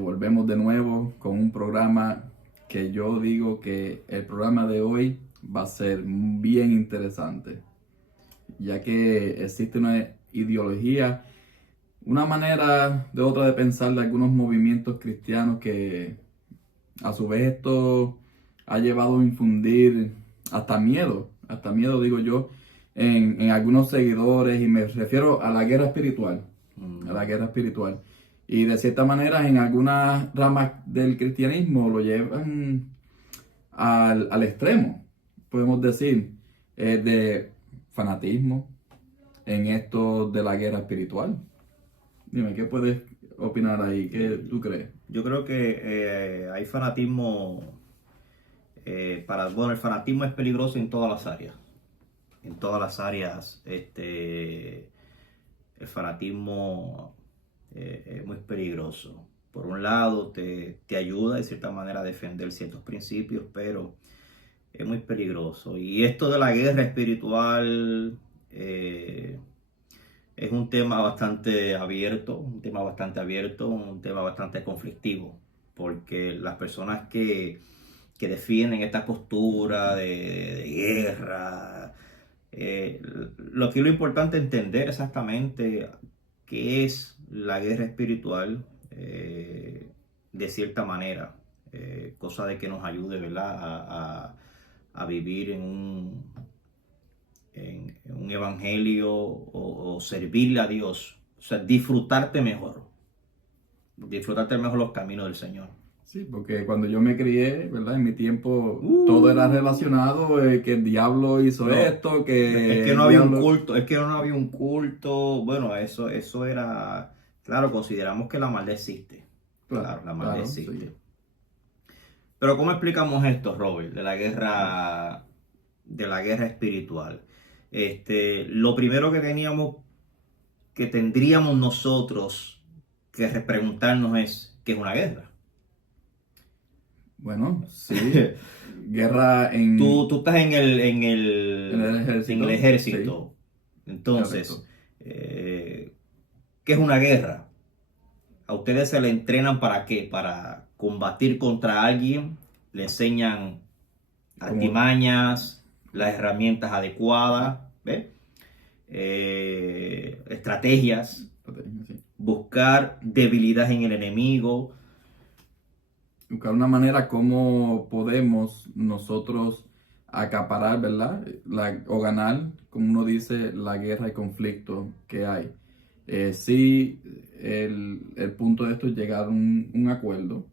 Volvemos de nuevo con un programa que yo digo que el programa de hoy va a ser bien interesante, ya que existe una ideología, una manera de otra de pensar de algunos movimientos cristianos que a su vez esto ha llevado a infundir hasta miedo digo yo, en algunos seguidores, y me refiero a la guerra espiritual, a la guerra espiritual. Y de cierta manera en algunas ramas del cristianismo lo llevan al extremo, podemos decir, de fanatismo en esto de la guerra espiritual. Dime, ¿qué puedes opinar ahí? ¿Qué tú crees? Yo creo que hay fanatismo, bueno, el fanatismo es peligroso en todas las áreas. En todas las áreas, el fanatismo es muy peligroso. Por un lado, te ayuda de cierta manera a defender ciertos principios, pero es muy peligroso. Y esto de la guerra espiritual es un tema bastante abierto, un tema bastante conflictivo, porque las personas que defienden esta postura de guerra, lo importante es entender exactamente qué es la guerra espiritual, de cierta manera, cosa de que nos ayude, ¿verdad?, a vivir en un evangelio o servirle a Dios, o sea, disfrutarte mejor los caminos del Señor. Sí, porque cuando yo me crié, ¿verdad? En mi tiempo todo era relacionado, que el diablo hizo No, esto, que es que el no había un diablo... culto, bueno, eso era, claro, consideramos que la maldad existe, claro, la maldad Claro, existe. sí. Pero ¿cómo explicamos esto, Robert, de la guerra espiritual? Lo primero que tendríamos nosotros que preguntarnos es, ¿qué es una guerra? Bueno, sí. Guerra Tú estás en el en el ejército, sí, ejército. Entonces, correcto. ¿qué es una guerra? ¿A ustedes se le entrenan para qué? Para combatir contra alguien. Le enseñan Como, artimañas, las herramientas adecuadas, ¿ves? Estrategias, sí. buscar debilidad en el enemigo. Buscar una manera como podemos nosotros acaparar, ¿verdad? O ganar, como uno dice, la guerra y conflicto que hay. Sí, el punto de esto es llegar a un acuerdo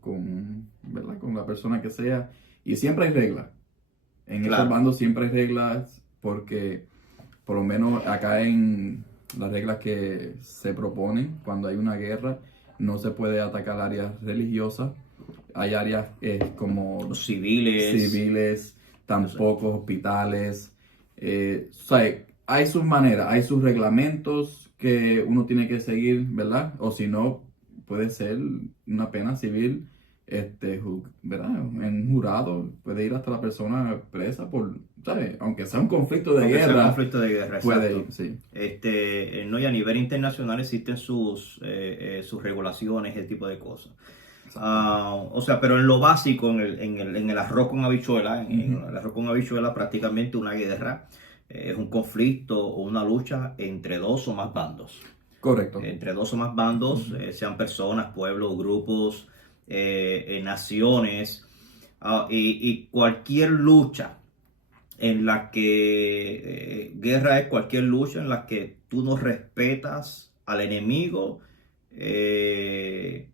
con, ¿verdad? Con la persona que sea. Y siempre hay reglas. En estos Claro, bandos siempre hay reglas porque, por lo menos acá en las reglas que se proponen cuando hay una guerra, no se puede atacar áreas religiosas. Hay áreas como los civiles. civiles, Yo sé. tampoco hospitales. O sea, hay sus maneras, hay sus reglamentos que uno tiene que seguir, ¿verdad? O si no, puede ser una pena civil, ¿verdad? En jurado puede ir hasta la persona presa por, ¿sabes? Aunque sea un conflicto de Aunque sea un guerra, conflicto de guerra, puede ir, exacto. sí. No, y a nivel internacional existen sus regulaciones, ese tipo de cosas. Exacto. O sea, pero en lo básico, en el arroz con habichuela, en Ujú. el arroz con habichuela, prácticamente una guerra es un conflicto o una lucha entre dos o más bandos. Correcto. Entre dos o más bandos, Ujú. sean personas, pueblos, grupos, naciones, y cualquier lucha en la que guerra es cualquier lucha en la que tú no respetas al enemigo, eh,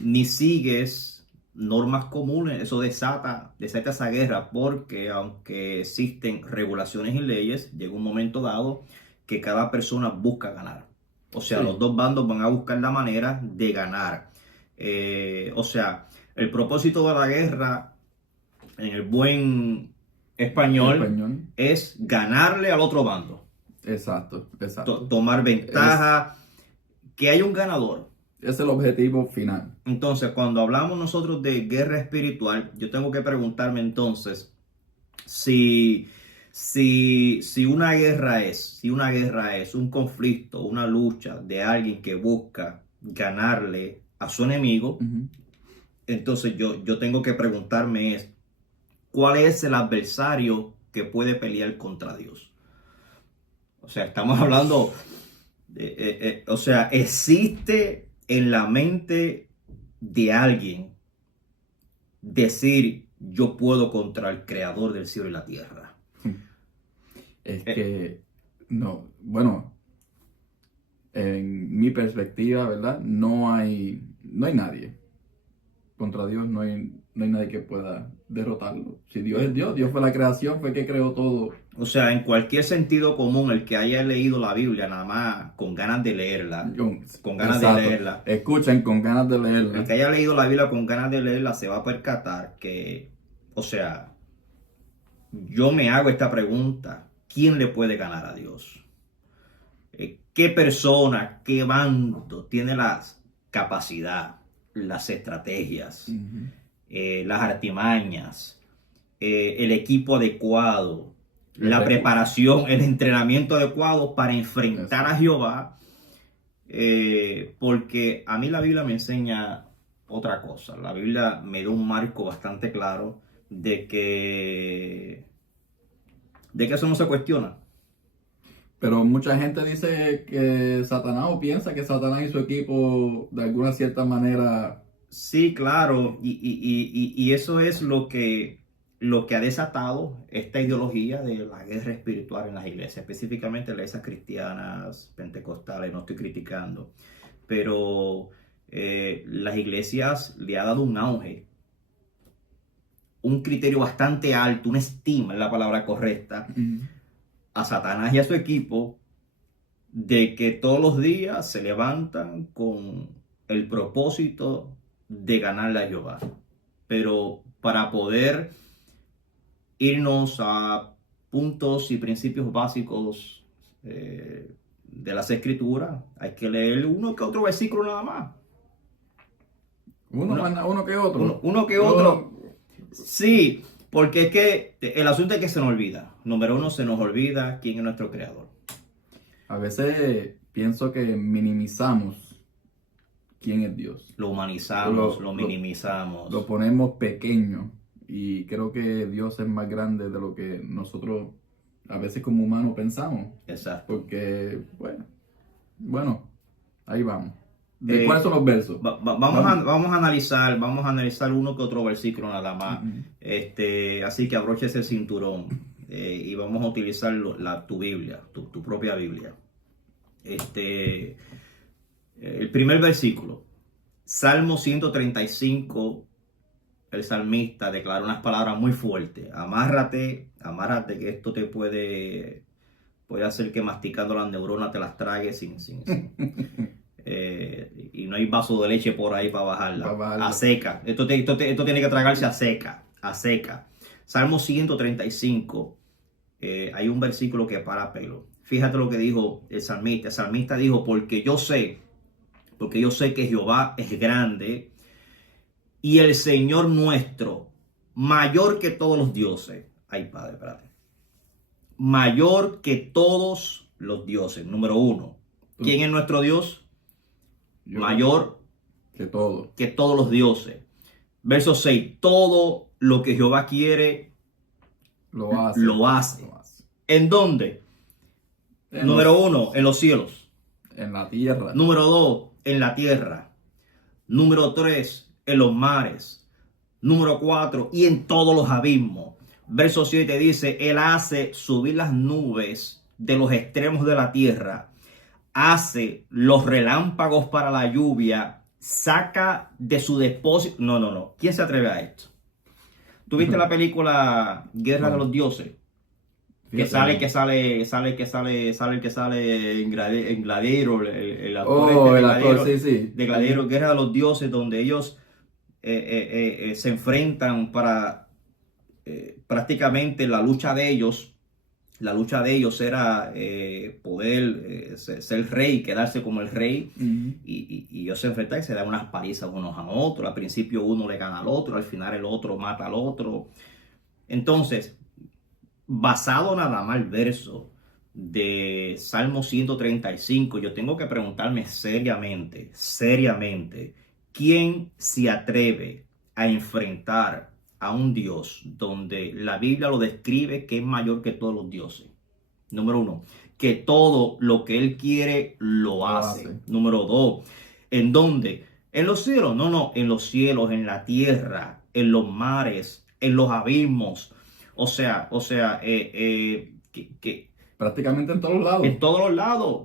ni sigues normas comunes. Eso desata esa guerra, porque aunque existen regulaciones y leyes, llega un momento dado que cada persona busca ganar. O sea, los Sí, dos bandos van a buscar la manera de ganar. O sea, el propósito de la guerra, en el buen en español, español. es ganarle al otro bando, Exacto, exacto. tomar Es, ventaja, que haya un ganador. es el objetivo final. Entonces, cuando hablamos nosotros de guerra espiritual, yo tengo que preguntarme entonces si, si una guerra es un conflicto, una lucha de alguien que busca ganarle a su enemigo, Ujú. entonces yo tengo que preguntarme ¿cuál es el adversario que puede pelear contra Dios? O sea, estamos hablando, o sea, existe en la mente de alguien decir yo puedo contra el creador del cielo y la tierra. Es que, no, bueno, en mi perspectiva, ¿verdad? No hay nadie. Contra Dios no hay nadie que pueda derrotarlo. Si Dios es Dios, Dios fue la creación, fue el que creó todo. O sea, en cualquier sentido común, el que haya leído la Biblia nada más con ganas de leerla, con ganas Exacto. de leerla, Escuchen con ganas de el leerla. que haya leído la Biblia con ganas de leerla se va a percatar que, o sea, yo me hago esta pregunta, ¿quién le puede ganar a Dios? ¿Qué persona, qué bando tiene la capacidad, las estrategias, Ujú. las artimañas, el equipo adecuado, El la recurso. preparación, el entrenamiento adecuado para enfrentar a Jehová? Porque a mí la Biblia me enseña otra cosa. La Biblia me da un marco bastante claro de que eso no se cuestiona. Pero mucha gente dice que Satanás, o piensa que Satanás y su equipo de alguna cierta manera... Sí, claro, y eso es lo que ha desatado esta ideología de la guerra espiritual en las iglesias, específicamente en las iglesias cristianas, pentecostales, no estoy criticando, pero las iglesias le ha dado un auge, un criterio bastante alto, una estima es la palabra correcta, a Satanás y a su equipo, de que todos los días se levantan con el propósito de ganarle a Jehová. Pero para poder irnos a puntos y principios básicos de las escrituras, hay que leer uno que otro versículo nada más. Uno que otro. Uno que otro. Sí, porque es que el asunto es que se nos olvida. Número uno, se nos olvida quién es nuestro creador. A veces pienso que minimizamos quién es Dios. Lo humanizamos, lo minimizamos. Lo ponemos pequeño. Y creo que Dios es más grande de lo que nosotros a veces como humanos pensamos. Exacto. Porque, bueno, ahí vamos. ¿Cuáles son los versos? Vamos a analizar uno que otro versículo nada más. Así que abróchese el cinturón y vamos a utilizar tu Biblia, tu propia Biblia. El primer versículo, Salmo 135, el salmista declara unas palabras muy fuertes. Amárrate, que esto te puede hacer que masticando las neuronas te las tragues sin y no hay vaso de leche por ahí para bajarla. A seca. Esto tiene que tragarse a seca. Salmo 135, hay un versículo que para pelo. Fíjate lo que dijo el salmista. El salmista dijo, porque yo sé que Jehová es grande y el Señor nuestro, mayor que todos los dioses. Ay, Padre, espérate. Mayor que todos los dioses. Número uno. ¿Quién es nuestro Dios? Mayor que todos los dioses. Verso 6. Todo lo que Jehová quiere, lo hace. ¿En dónde? Número uno, en los cielos. En la tierra. Número 2, en la tierra. Número 3, en los mares. Número 4, y en todos los abismos. Verso 7 dice, Él hace subir las nubes de los extremos de la tierra. Hace los relámpagos para la lluvia. Saca de su depósito. No. ¿Quién se atreve a esto? ¿Tuviste la película Guerra de los Dioses? Que sale el que sale en Gladiator, el actor sí. de Gladiator, Guerra de los Dioses, donde ellos se enfrentan para prácticamente la lucha de ellos era poder ser rey, quedarse como el rey, y ellos se enfrentan y se dan unas palizas unos a otros. Al principio uno le gana al otro, al final el otro mata al otro. Entonces, basado nada más el verso, de Salmo 135, yo tengo que preguntarme seriamente, ¿quién se atreve a enfrentar a un Dios donde la Biblia lo describe que es mayor que todos los dioses? Número uno, que todo lo que Él quiere lo hace. Número dos, ¿en dónde? ¿En los cielos? No, en los cielos, en la tierra, en los mares, en los abismos. O sea, prácticamente en todos lados. En todos los lados.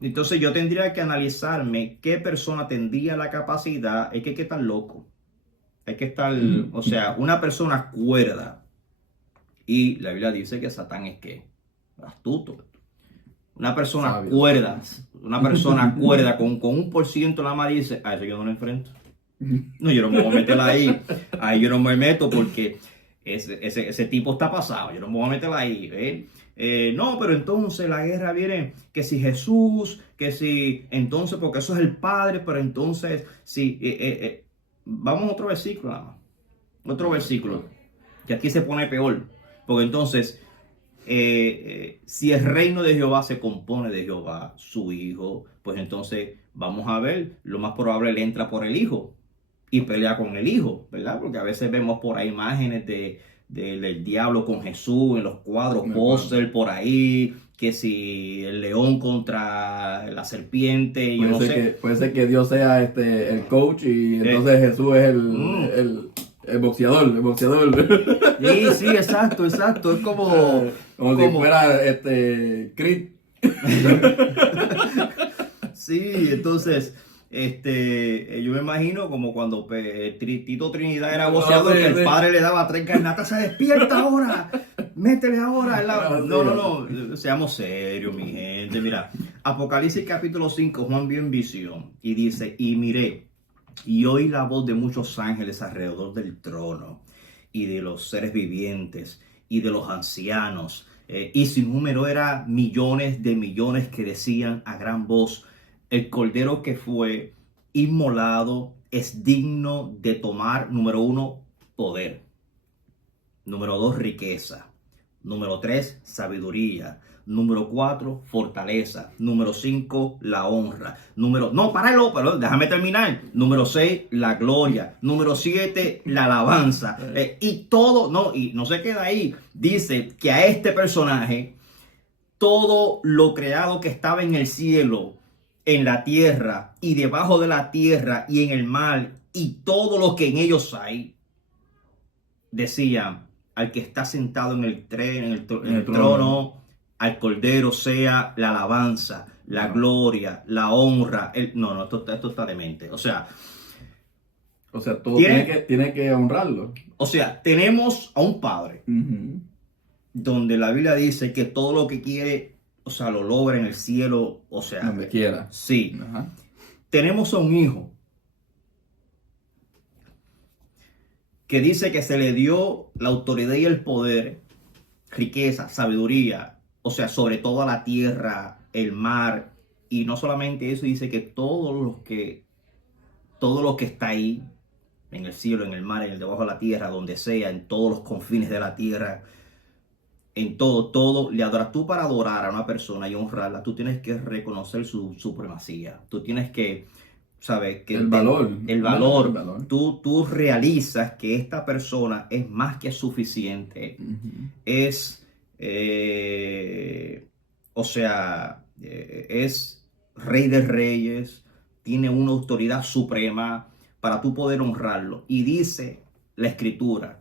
Entonces yo tendría que analizarme qué persona tendría la capacidad. Es que hay que estar loco. Hay que estar, o sea, una persona cuerda. Y la Biblia dice que Satán es ¿qué? Astuto. Una persona sabio. Cuerda con 1% la madre dice, a eso yo no lo enfrento. No, yo no me voy a meter ahí. Ahí yo no me meto porque ese tipo está pasado. Yo no me voy a meter ahí. No, pero entonces la guerra viene que si Jesús, que si entonces, porque eso es el Padre, pero entonces, si vamos a otro versículo, nada más. Otro versículo, que aquí se pone peor, porque entonces, si el reino de Jehová se compone de Jehová, su Hijo, pues entonces vamos a ver, lo más probable él entra por el Hijo y pelea con el Hijo, ¿verdad? Porque a veces vemos por ahí imágenes del diablo con Jesús en los cuadros póster por ahí, que si el león contra la serpiente, yo no sé. Puede ser que Dios sea el coach y entonces Jesús es el boxeador. Sí, exacto. Es como si fuera Creed. Sí, entonces, yo me imagino como cuando Tito Trinidad era boxeador, que el padre le daba 3 garnatas, se despierta ahora, métele ahora. No, seamos serios, mi gente. Mira, Apocalipsis capítulo 5, Juan vio en visión y dice, y miré, y oí la voz de muchos ángeles alrededor del trono, y de los seres vivientes, y de los ancianos, y sin número era millones de millones que decían a gran voz, el cordero que fue inmolado es digno de tomar, número 1, poder. Número 2, riqueza. Número 3, sabiduría. Número 4, fortaleza. Número 5, la honra. Pero déjame terminar. Número 6, la gloria. Número 7, la alabanza. Y no se queda ahí. Dice que a este personaje, todo lo creado que estaba en el cielo, en la tierra y debajo de la tierra y en el mar y todo lo que en ellos hay, decían, al que está sentado en el trono, al Cordero sea la alabanza, la gloria, la honra. Esto está demente. O sea, todo tiene que honrarlo. O sea, tenemos a un Padre, donde la Biblia dice que todo lo que quiere, o sea, lo logra en el cielo, o sea, donde quiera. Sí. Tenemos a un Hijo que dice que se le dio la autoridad y el poder, riqueza, sabiduría, o sea, sobre toda la tierra, el mar, y no solamente eso, dice que todo lo que está ahí, en el cielo, en el mar, en el debajo de la tierra, donde sea, en todos los confines de la tierra, en todo le adoras. Tú, para adorar a una persona y honrarla, tú tienes que reconocer su supremacía. Tú tienes que, ¿sabes? Que el valor. Tú realizas que esta persona es más que suficiente. Es, es rey de reyes, tiene una autoridad suprema para tú poder honrarlo. Y dice la Escritura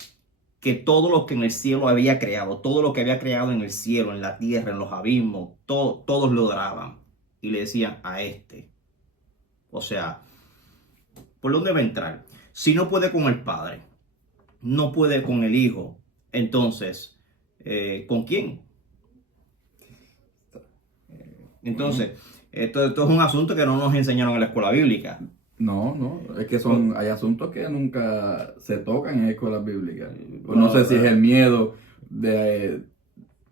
que todo lo que en el cielo había creado, todo lo que había creado en el cielo, en la tierra, en los abismos, todos lo adoraban y le decían a este. O sea, ¿por dónde va a entrar? Si no puede con el Padre, no puede con el Hijo, entonces, ¿con quién? Entonces, esto es un asunto que no nos enseñaron en la escuela bíblica. No, es que hay asuntos que nunca se tocan en escuelas bíblicas. Pues no sé si es el miedo de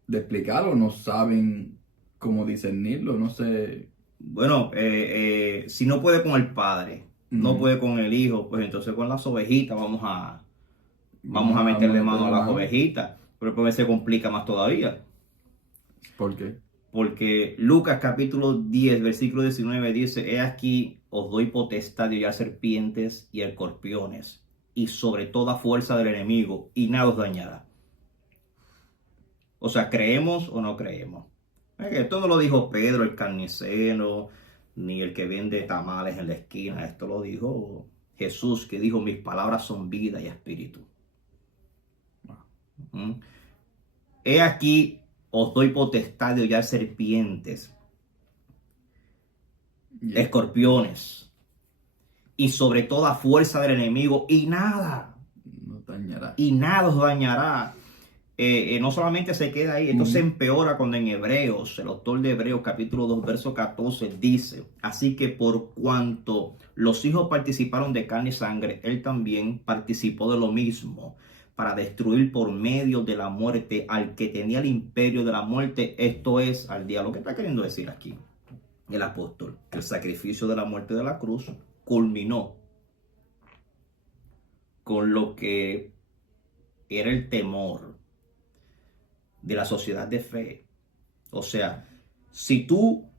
explicarlo, no saben cómo discernirlo, no sé. Bueno, si no puede con el Padre, no puede con el Hijo, pues entonces con las ovejitas vamos a meterle mano a las ovejitas, pero pues se complica más todavía. ¿Por qué? Porque Lucas capítulo 10, versículo 19 dice, he aquí os doy potestad de hollar serpientes y escorpiones, y sobre toda fuerza del enemigo, y nada os dañará. O sea, ¿creemos o no creemos? Esto no lo dijo Pedro, el carnicero, ni el que vende tamales en la esquina. Esto lo dijo Jesús, que dijo, mis palabras son vida y espíritu. He aquí, os doy potestad de hollar serpientes, escorpiones, y sobre toda fuerza del enemigo, y nada os dañará. No solamente se queda ahí, esto se empeora cuando en Hebreos, el autor de Hebreos capítulo 2 verso 14 dice, así que por cuanto los hijos participaron de carne y sangre, él también participó de lo mismo, para destruir por medio de la muerte al que tenía el imperio de la muerte, esto es, al diablo. ¿Qué está queriendo decir aquí el apóstol? Que el sacrificio de la muerte de la cruz culminó con lo que era el temor de la sociedad de fe. O sea, si tú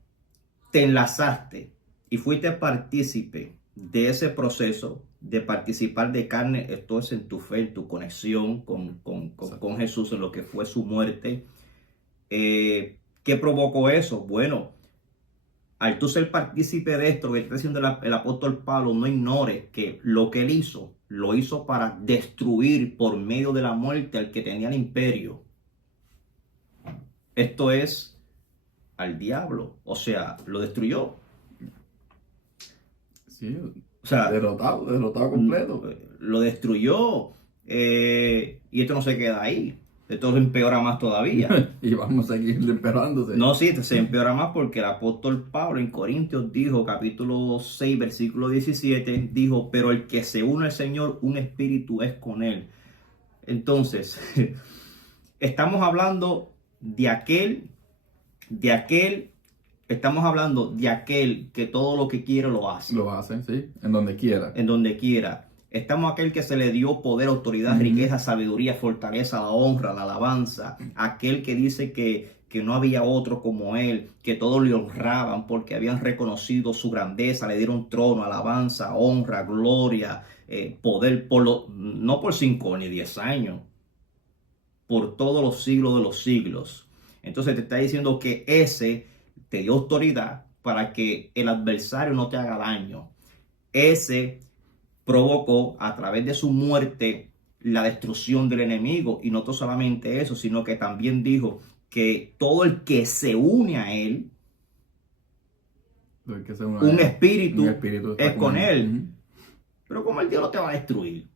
te enlazaste y fuiste partícipe de ese proceso de participar de carne, esto es en tu fe, en tu conexión con Jesús, en lo que fue su muerte, ¿qué provocó eso? Bueno, al tú ser partícipe de esto, que está diciendo el apóstol Pablo, no ignores que lo que él hizo, lo hizo para destruir por medio de la muerte al que tenía el imperio. Esto es al diablo, o sea, lo destruyó. Sí, o sea, derrotado completo. Lo destruyó, y esto no se queda ahí. Esto se empeora más todavía. Y vamos a seguir empeorándose. No, sí, se empeora más porque el apóstol Pablo en Corintios dijo, capítulo 6, versículo 17, dijo, pero el que se une al Señor, un espíritu es con él. Entonces, estamos hablando de aquel, estamos hablando de aquel que todo lo que quiere lo hace. Lo hace, sí, en donde quiera. En donde quiera. Estamos aquel que se le dio poder, autoridad, riqueza, sabiduría, fortaleza, la honra, la alabanza. Aquel que dice que no había otro como él, que todos le honraban porque habían reconocido su grandeza, le dieron trono, alabanza, honra, gloria, poder, no por 5 ni 10 años, por todos los siglos de los siglos. Entonces te está diciendo que ese te dio autoridad para que el adversario no te haga daño. Ese provocó a través de su muerte la destrucción del enemigo. Y no solamente eso, sino que también dijo que todo el que se une a él, un espíritu es con él. Pero ¿cómo el diablo te va a destruir?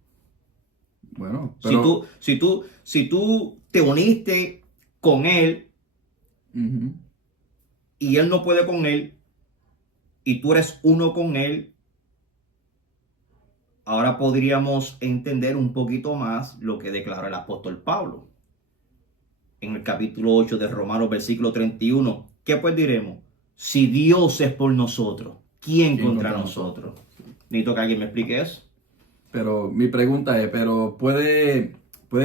Bueno, pero... si tú te uniste con él, y él no puede con él, y tú eres uno con él, ahora podríamos entender un poquito más lo que declaró el apóstol Pablo en el capítulo 8 de Romanos, versículo 31. ¿Qué pues diremos? Si Dios es por nosotros, ¿quién contra nosotros? Necesito que alguien me explique eso. Pero mi pregunta es, ¿puede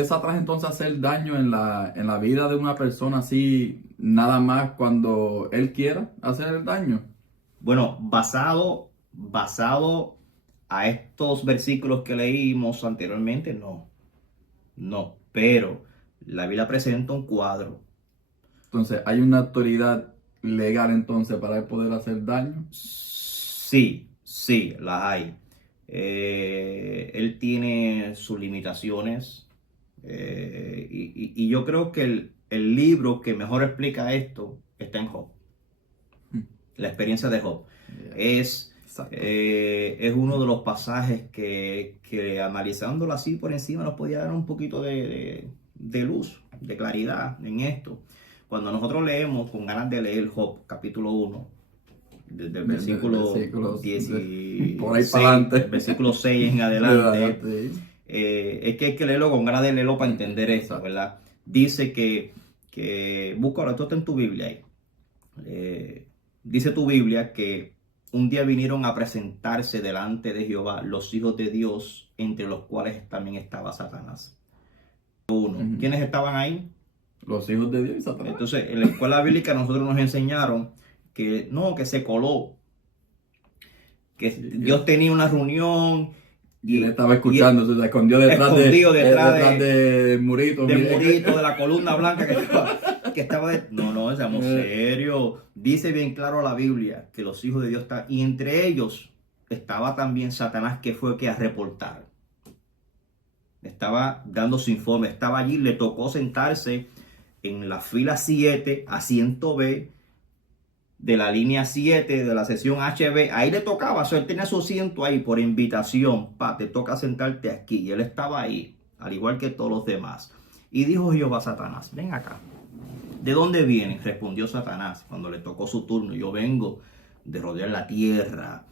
Satanás entonces hacer daño en la vida de una persona así, nada más cuando él quiera hacer el daño? Bueno, basado a estos versículos que leímos anteriormente, no, pero la Biblia presenta un cuadro. Entonces, ¿hay una autoridad legal entonces para él poder hacer daño? Sí, la hay. Él tiene sus limitaciones, y yo creo que el libro que mejor explica esto está en Job. La experiencia de Job. Es uno de los pasajes que analizándolo así por encima nos podía dar un poquito de luz, de claridad en esto. Cuando nosotros leemos con ganas de leer Job capítulo 1, desde el versículo 10 por ahí para adelante, versículo 6 en adelante, es que hay que leerlo con ganas de leerlo para entender esto, ¿verdad? Dice que búscalo, esto está en tu Biblia ahí. Dice tu Biblia que un día vinieron a presentarse delante de Jehová los hijos de Dios, entre los cuales también estaba Satanás. ¿Quiénes estaban ahí? Los hijos de Dios y Satanás. Entonces, en la escuela bíblica nosotros nos enseñaron que no, que se coló, que Dios tenía una reunión y él estaba escuchando, se escondió detrás del murito. Del murito, de la columna blanca que estaba No, seamos serios. Dice bien claro la Biblia que los hijos de Dios están, y entre ellos estaba también Satanás, que fue que a reportar. Estaba dando su informe, estaba allí, le tocó sentarse en la fila 7, asiento B, de la línea 7 de la sesión HB. Ahí le tocaba, él tenía su asiento ahí por invitación. Te toca sentarte aquí. Y él estaba ahí, al igual que todos los demás. Y dijo Jehová a Satanás: ven acá. ¿De dónde vienes? Respondió Satanás cuando le tocó su turno: yo vengo de rodear la tierra,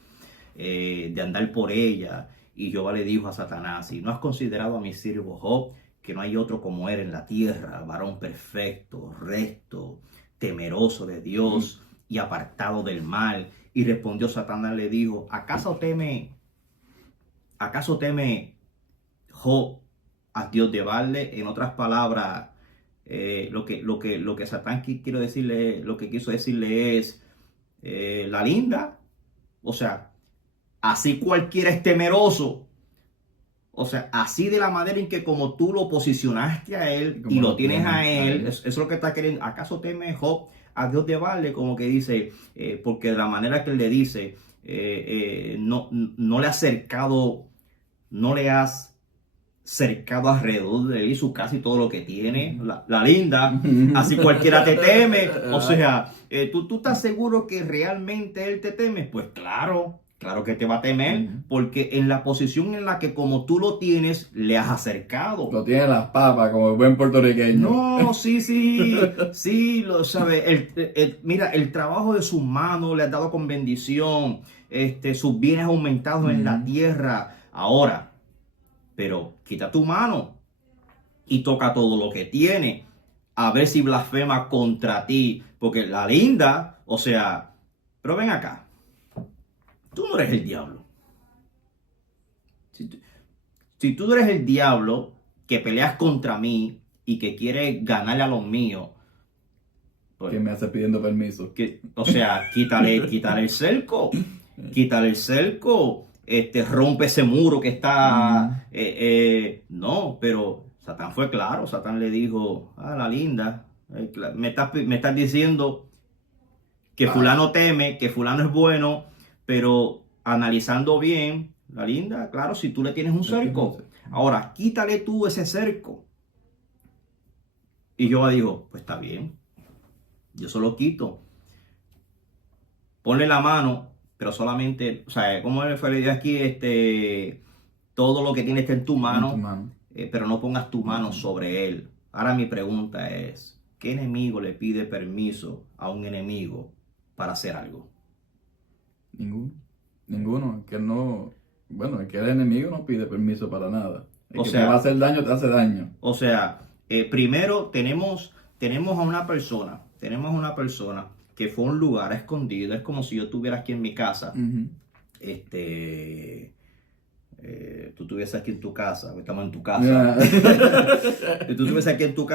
de andar por ella. Y Jehová le dijo a Satanás: ¿y no has considerado a mi siervo Job, que no hay otro como él en la tierra, varón perfecto, recto, temeroso de Dios y apartado del mal? Y respondió Satanás, le dijo: ¿acaso teme Job a Dios de balde? En otras palabras, lo que Satán quiso decirle es, la linda, o sea, así cualquiera es temeroso. O sea, así de la manera en que como tú lo posicionaste a él y lo tienes a él, eso es lo que está queriendo. ¿Acaso teme Job a Dios de balde? Como que dice, porque de la manera que él le dice, no le has cercado alrededor de él y su casa y todo lo que tiene, la linda, así cualquiera te teme. O sea, ¿tú estás seguro que realmente él te teme? Pues claro que te va a temer, porque en la posición en la que como tú lo tienes, le has acercado. Lo tiene en las papas, como el buen puertorriqueño. No, sí, lo sabe. Mira, el trabajo de sus manos le has dado con bendición, sus bienes aumentados en la tierra. Ahora, pero quita tu mano y toca todo lo que tiene, a ver si blasfema contra ti, porque la linda, o sea, pero ven acá. Tú no eres el diablo. Si tú eres el diablo que peleas contra mí y que quieres ganarle a los míos, pues, ¿qué me hace pidiendo permiso? O sea, quítale el cerco. Quítale el cerco. Rompe ese muro que está... no, pero Satán fue claro. Satán le dijo: la linda, me estás diciendo que fulano teme, que fulano es bueno. Pero analizando bien, la linda, claro, si tú le tienes un cerco. Ahora, quítale tú ese cerco. Y Jehová dijo: pues está bien, yo se lo quito. Ponle la mano, pero solamente, o sea, como le dijo aquí, todo lo que tiene está en tu mano, pero no pongas tu mano sobre él. Ahora mi pregunta es: ¿qué enemigo le pide permiso a un enemigo para hacer algo? Ninguno. Es que el enemigo no pide permiso para nada. El que te va a hacer daño, te hace daño. O sea, primero tenemos a una persona que fue a un lugar escondido. Es como si yo estuviera aquí en mi casa. Tú estuvieses aquí en tu casa, estamos en tu casa. Tú estuvieses aquí en tu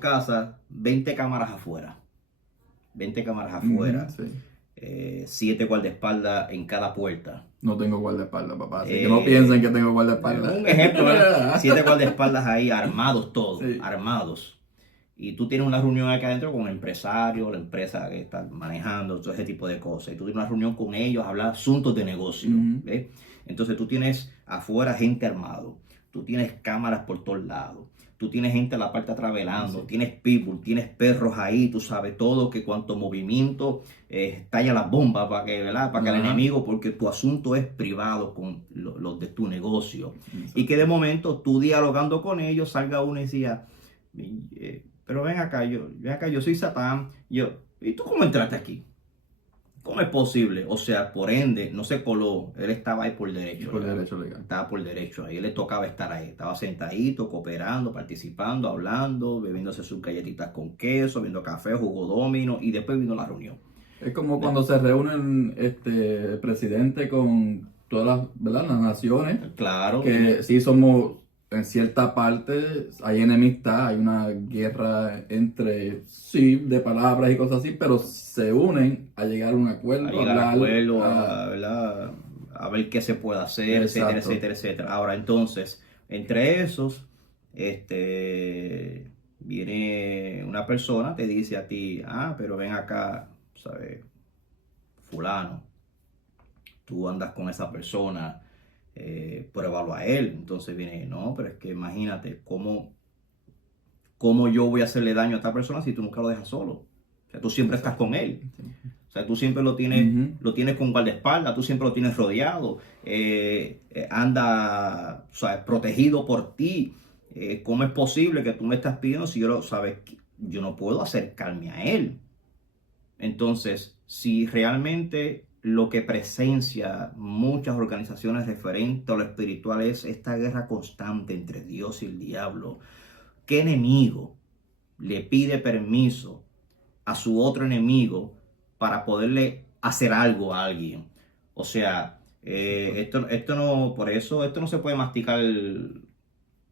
casa, 20 cámaras afuera. 20 cámaras afuera. Sí. 7 guardaespaldas en cada puerta. No tengo guardaespaldas, papá, así que no piensen que tengo guardaespaldas. Un ejemplo, 7 guardaespaldas ahí, armados todos, armados. Y tú tienes una reunión acá adentro con el empresario, la empresa que está manejando, todo ese tipo de cosas. Y tú tienes una reunión con ellos, hablar asuntos de negocio. ¿Ves? Entonces tú tienes afuera gente armado, tú tienes cámaras por todos lados. Tú tienes gente a la parte atrás velando, tienes people, tienes perros ahí, tú sabes todo, que cuanto movimiento estalla las bombas para que, ¿verdad? Para que el enemigo, porque tu asunto es privado con los de tu negocio. Y que de momento tú dialogando con ellos, salga uno y decía, pero ven acá, yo soy Satán, ¿y tú cómo entraste aquí? ¿Cómo es posible? O sea, por ende, no se coló. Él estaba ahí por derecho. Por derecho legal. Estaba por derecho ahí. Él le tocaba estar ahí. Estaba sentadito, cooperando, participando, hablando, bebiéndose sus galletitas con queso, viendo café, jugo domino, y después vino la reunión. Es como cuando se reúnen el presidente con todas las naciones. Claro. Que sí somos en cierta parte hay enemistad, hay una guerra entre, sí, de palabras y cosas así, pero se unen a llegar a un acuerdo, A llegar a hablar, acuerdo, a- ¿verdad? A ver qué se puede hacer, etcétera, exacto. etcétera, etcétera. Ahora, entonces, entre esos, viene una persona, te dice a ti, pero ven acá, ¿sabes? Fulano, tú andas con esa persona, pruébalo a él. Entonces viene, no, pero es que imagínate cómo yo voy a hacerle daño a esta persona si tú nunca lo dejas solo. O sea, tú siempre estás con él. O sea, tú siempre Ujú. lo tienes con guardaespaldas, tú siempre lo tienes rodeado, anda, o sea, protegido por ti. ¿Cómo es posible que tú me estás pidiendo si sabes, yo no puedo acercarme a él? Entonces, si realmente lo que presencia muchas organizaciones referente a lo espiritual es esta guerra constante entre Dios y el diablo, ¿qué enemigo le pide permiso a su otro enemigo para poderle hacer algo a alguien? O sea, esto no, por eso esto no se puede masticar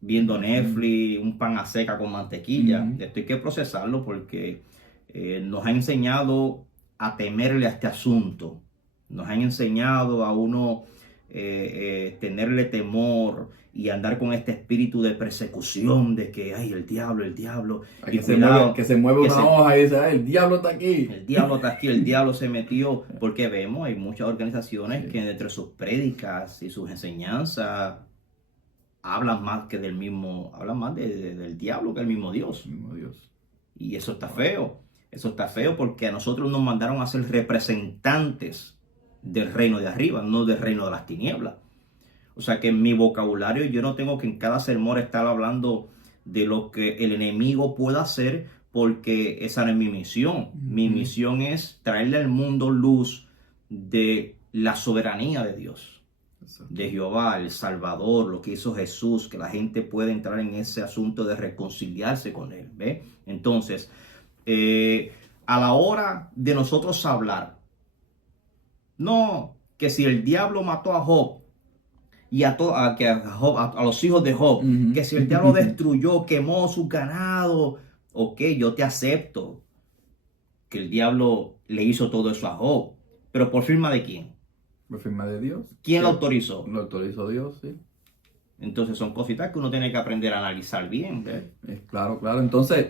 viendo Netflix, un pan a seca con mantequilla. Ujú. Esto hay que procesarlo porque nos ha enseñado a temerle a este asunto. Nos han enseñado a uno tenerle temor y andar con este espíritu de persecución de que, ay, el diablo, A y cuidado, que se mueve que una se, hoja y dice, "Ay, el diablo está aquí". el diablo está aquí, el diablo se metió, porque vemos, hay muchas organizaciones Sí, que entre sus prédicas y sus enseñanzas hablan más que hablan más del diablo que el mismo Dios. mismo Dios. Y eso está feo. Eso está feo porque a nosotros nos mandaron a ser representantes del reino de arriba, no del reino de las tinieblas. O sea que en mi vocabulario yo no tengo que en cada sermón estar hablando de lo que el enemigo pueda hacer porque esa no es mi misión. Mi Ujú. misión es traerle al mundo luz de la soberanía de Dios, Exacto. de Jehová, el Salvador, lo que hizo Jesús, que la gente pueda entrar en ese asunto de reconciliarse con Él. ¿Ve? Entonces, a la hora de nosotros hablar, no que si el diablo mató a Job y a los hijos de Job, Ujú. que si el diablo destruyó, quemó su ganado, ok, yo te acepto que el diablo le hizo todo eso a Job, pero ¿por firma de quién? Por firma de Dios. ¿Quién lo Que autorizó? lo autorizó Dios, sí. Entonces son cositas que uno tiene que aprender a analizar bien. ¿Ve? Claro, claro. Entonces,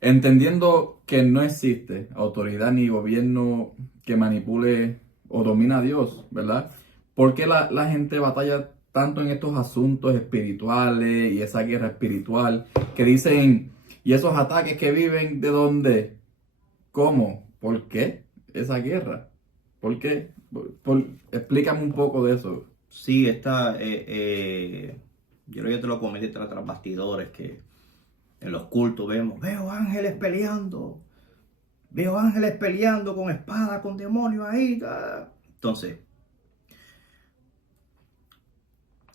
entendiendo que no existe autoridad ni gobierno que manipule o domina a Dios, ¿verdad? ¿Por qué la gente batalla tanto en estos asuntos espirituales y esa guerra espiritual que dicen, y esos ataques que viven, ¿de dónde? ¿Cómo? ¿Por qué esa guerra? ¿Por qué? Explícame un poco de eso. Sí, yo creo que te lo comenté tras bastidores, que en los cultos veo ángeles peleando con espada, con demonios ahí. Entonces,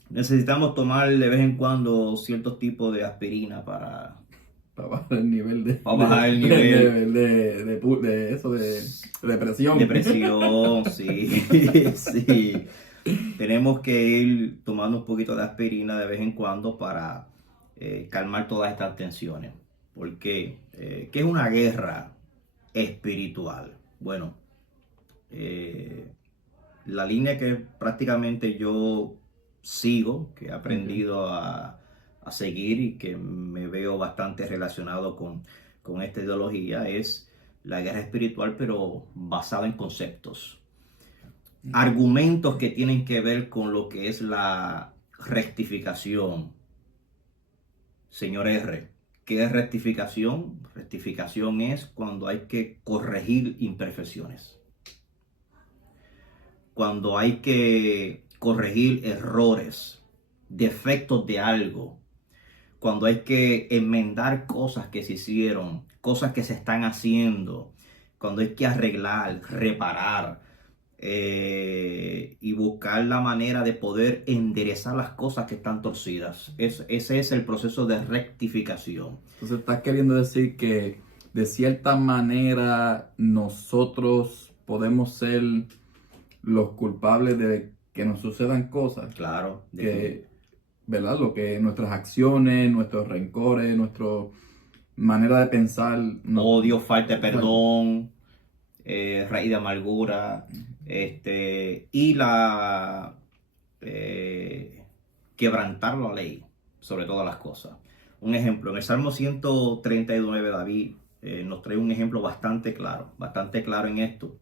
necesitamos tomar de vez en cuando ciertos tipos de aspirina Para bajar el nivel para bajar el nivel de eso, de presión. de presión, sí, sí. Tenemos que ir tomando un poquito de aspirina de vez en cuando para calmar todas estas tensiones. Porque, ¿qué es una guerra espiritual? Bueno, eh, la línea que prácticamente yo sigo, que he Ok. aprendido a seguir y que me veo bastante relacionado con esta ideología, es la guerra espiritual, pero basada en conceptos, argumentos que tienen que ver con lo que es la rectificación. Señor R, ¿qué es rectificación? Rectificación es cuando hay que corregir imperfecciones, cuando hay que corregir errores, defectos de algo, cuando hay que enmendar cosas que se hicieron, cosas que se están haciendo, cuando hay que arreglar, reparar, y buscar la manera de poder enderezar las cosas que están torcidas. Ese es el proceso de rectificación. Entonces, estás queriendo decir que de cierta manera nosotros podemos ser los culpables de que nos sucedan cosas Claro, que ¿verdad? Lo que nuestras acciones, nuestros rencores, nuestra manera de pensar. Odio, falta de perdón, raíz de amargura, y quebrantar la ley sobre todas las cosas. Un ejemplo, en el Salmo 139, David nos trae un ejemplo bastante claro en esto.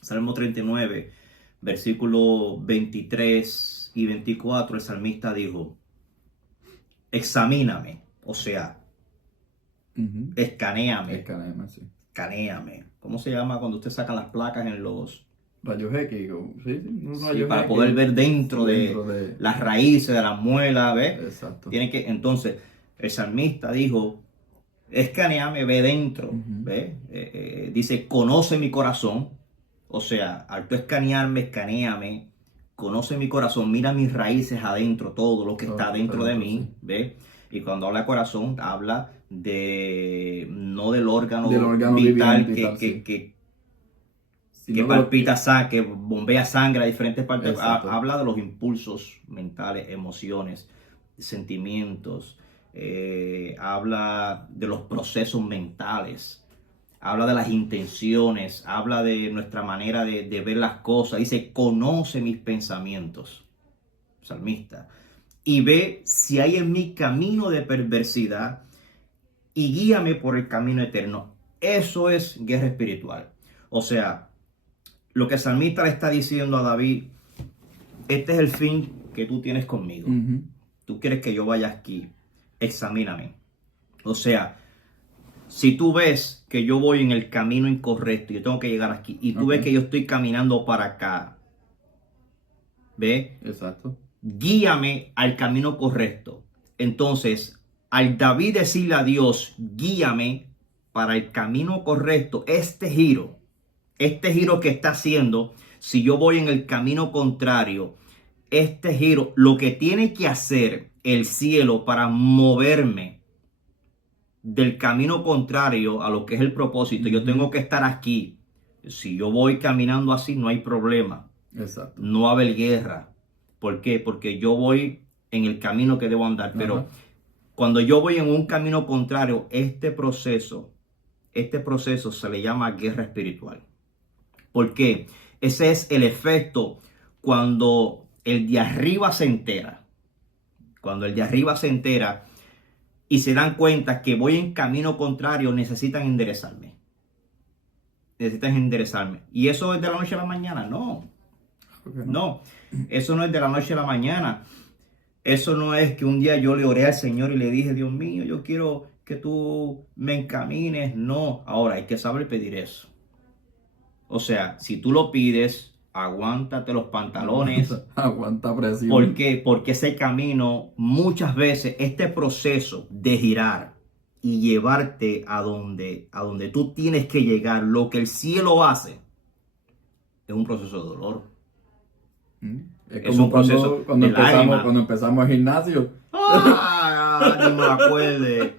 Salmo 39, versículos 23 y 24, el salmista dijo: examíname, o sea, escanéame. Sí. Escanéame. ¿Cómo se llama cuando usted saca las placas en los rayos X? Sí, para poder ver dentro de las raíces de las muelas, ¿ves? Exacto. Entonces, el salmista dijo: escanéame, ve dentro, ¿ves? Dice: conoce mi corazón. O sea, al tú escanéame, conoce mi corazón, mira mis raíces adentro, todo lo que está dentro de mí, sí. ¿Ves? Y cuando habla de corazón, habla no del órgano vital que palpita, que bombea sangre a diferentes partes. Habla de los impulsos mentales, emociones, sentimientos. Habla de los procesos mentales. Habla de las intenciones. Habla de nuestra manera de ver las cosas. Dice: conoce mis pensamientos, salmista, y ve si hay en mí camino de perversidad y guíame por el camino eterno. Eso es guerra espiritual. O sea, lo que el salmista le está diciendo a David: este es el fin que tú tienes conmigo. Tú quieres que yo vaya aquí. Examíname. O sea, si tú ves que yo voy en el camino incorrecto, yo tengo que llegar aquí, y tú ves que yo estoy caminando para acá, ¿ves? Exacto. Guíame al camino correcto. Entonces, al David decirle a Dios: guíame para el camino correcto, este giro que está haciendo, si yo voy en el camino contrario, este giro, lo que tiene que hacer el cielo para moverme del camino contrario a lo que es el propósito, yo tengo que estar aquí. Si yo voy caminando así, no hay problema. Exacto. No va a haber guerra. ¿Por qué? Porque yo voy en el camino que debo andar. Pero cuando yo voy en un camino contrario, este proceso se le llama guerra espiritual. ¿Por qué? Ese es el efecto cuando el de arriba se entera. Cuando el de arriba se entera y se dan cuenta que voy en camino contrario, necesitan enderezarme. ¿Y eso es de la noche a la mañana? No. No, eso no es de la noche a la mañana. Eso no es que un día yo le oré al Señor y le dije: Dios mío, yo quiero que tú me encamines. No, ahora hay que saber pedir eso. O sea, si tú lo pides, aguántate los pantalones. Aguanta presión. ¿Por qué? Porque ese camino, muchas veces, este proceso de girar y llevarte a donde tú tienes que llegar, lo que el cielo hace, es un proceso de dolor. Es un proceso cuando empezamos el gimnasio. No me acuerdo.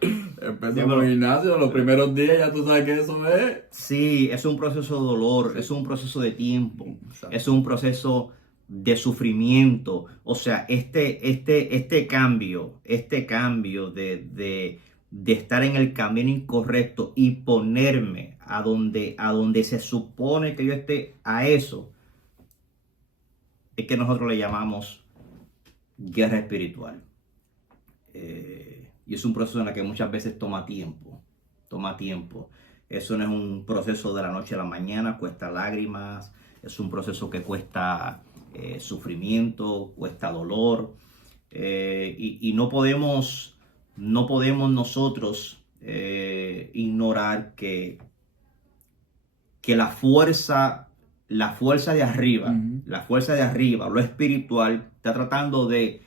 Empezamos el gimnasio, los primeros días ya tú sabes que eso es. Sí, es un proceso de dolor, es un proceso de tiempo, es un proceso de sufrimiento. O sea, este cambio de estar en el camino incorrecto y ponerme a donde se supone que yo esté, a eso es que nosotros le llamamos guerra espiritual. Y es un proceso en el que muchas veces toma tiempo. Eso no es un proceso de la noche a la mañana, cuesta lágrimas, es un proceso que cuesta sufrimiento, cuesta dolor. Y no podemos nosotros ignorar que la fuerza de arriba, lo espiritual, está tratando de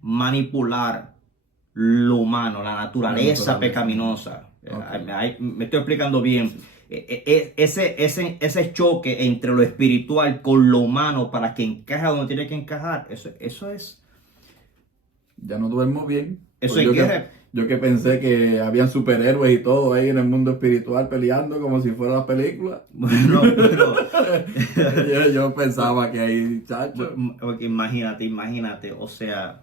manipular lo humano, la naturaleza pecaminosa. Me estoy explicando bien. Ese choque entre lo espiritual con lo humano para que encaje donde tiene que encajar, eso es ya no duermo bien. Eso Pues es yo guerra. yo que pensé que habían superhéroes y todo ahí en el mundo espiritual peleando como si fuera la película. Bueno, pero Yo pensaba que ahí, chacho. porque imagínate, o sea,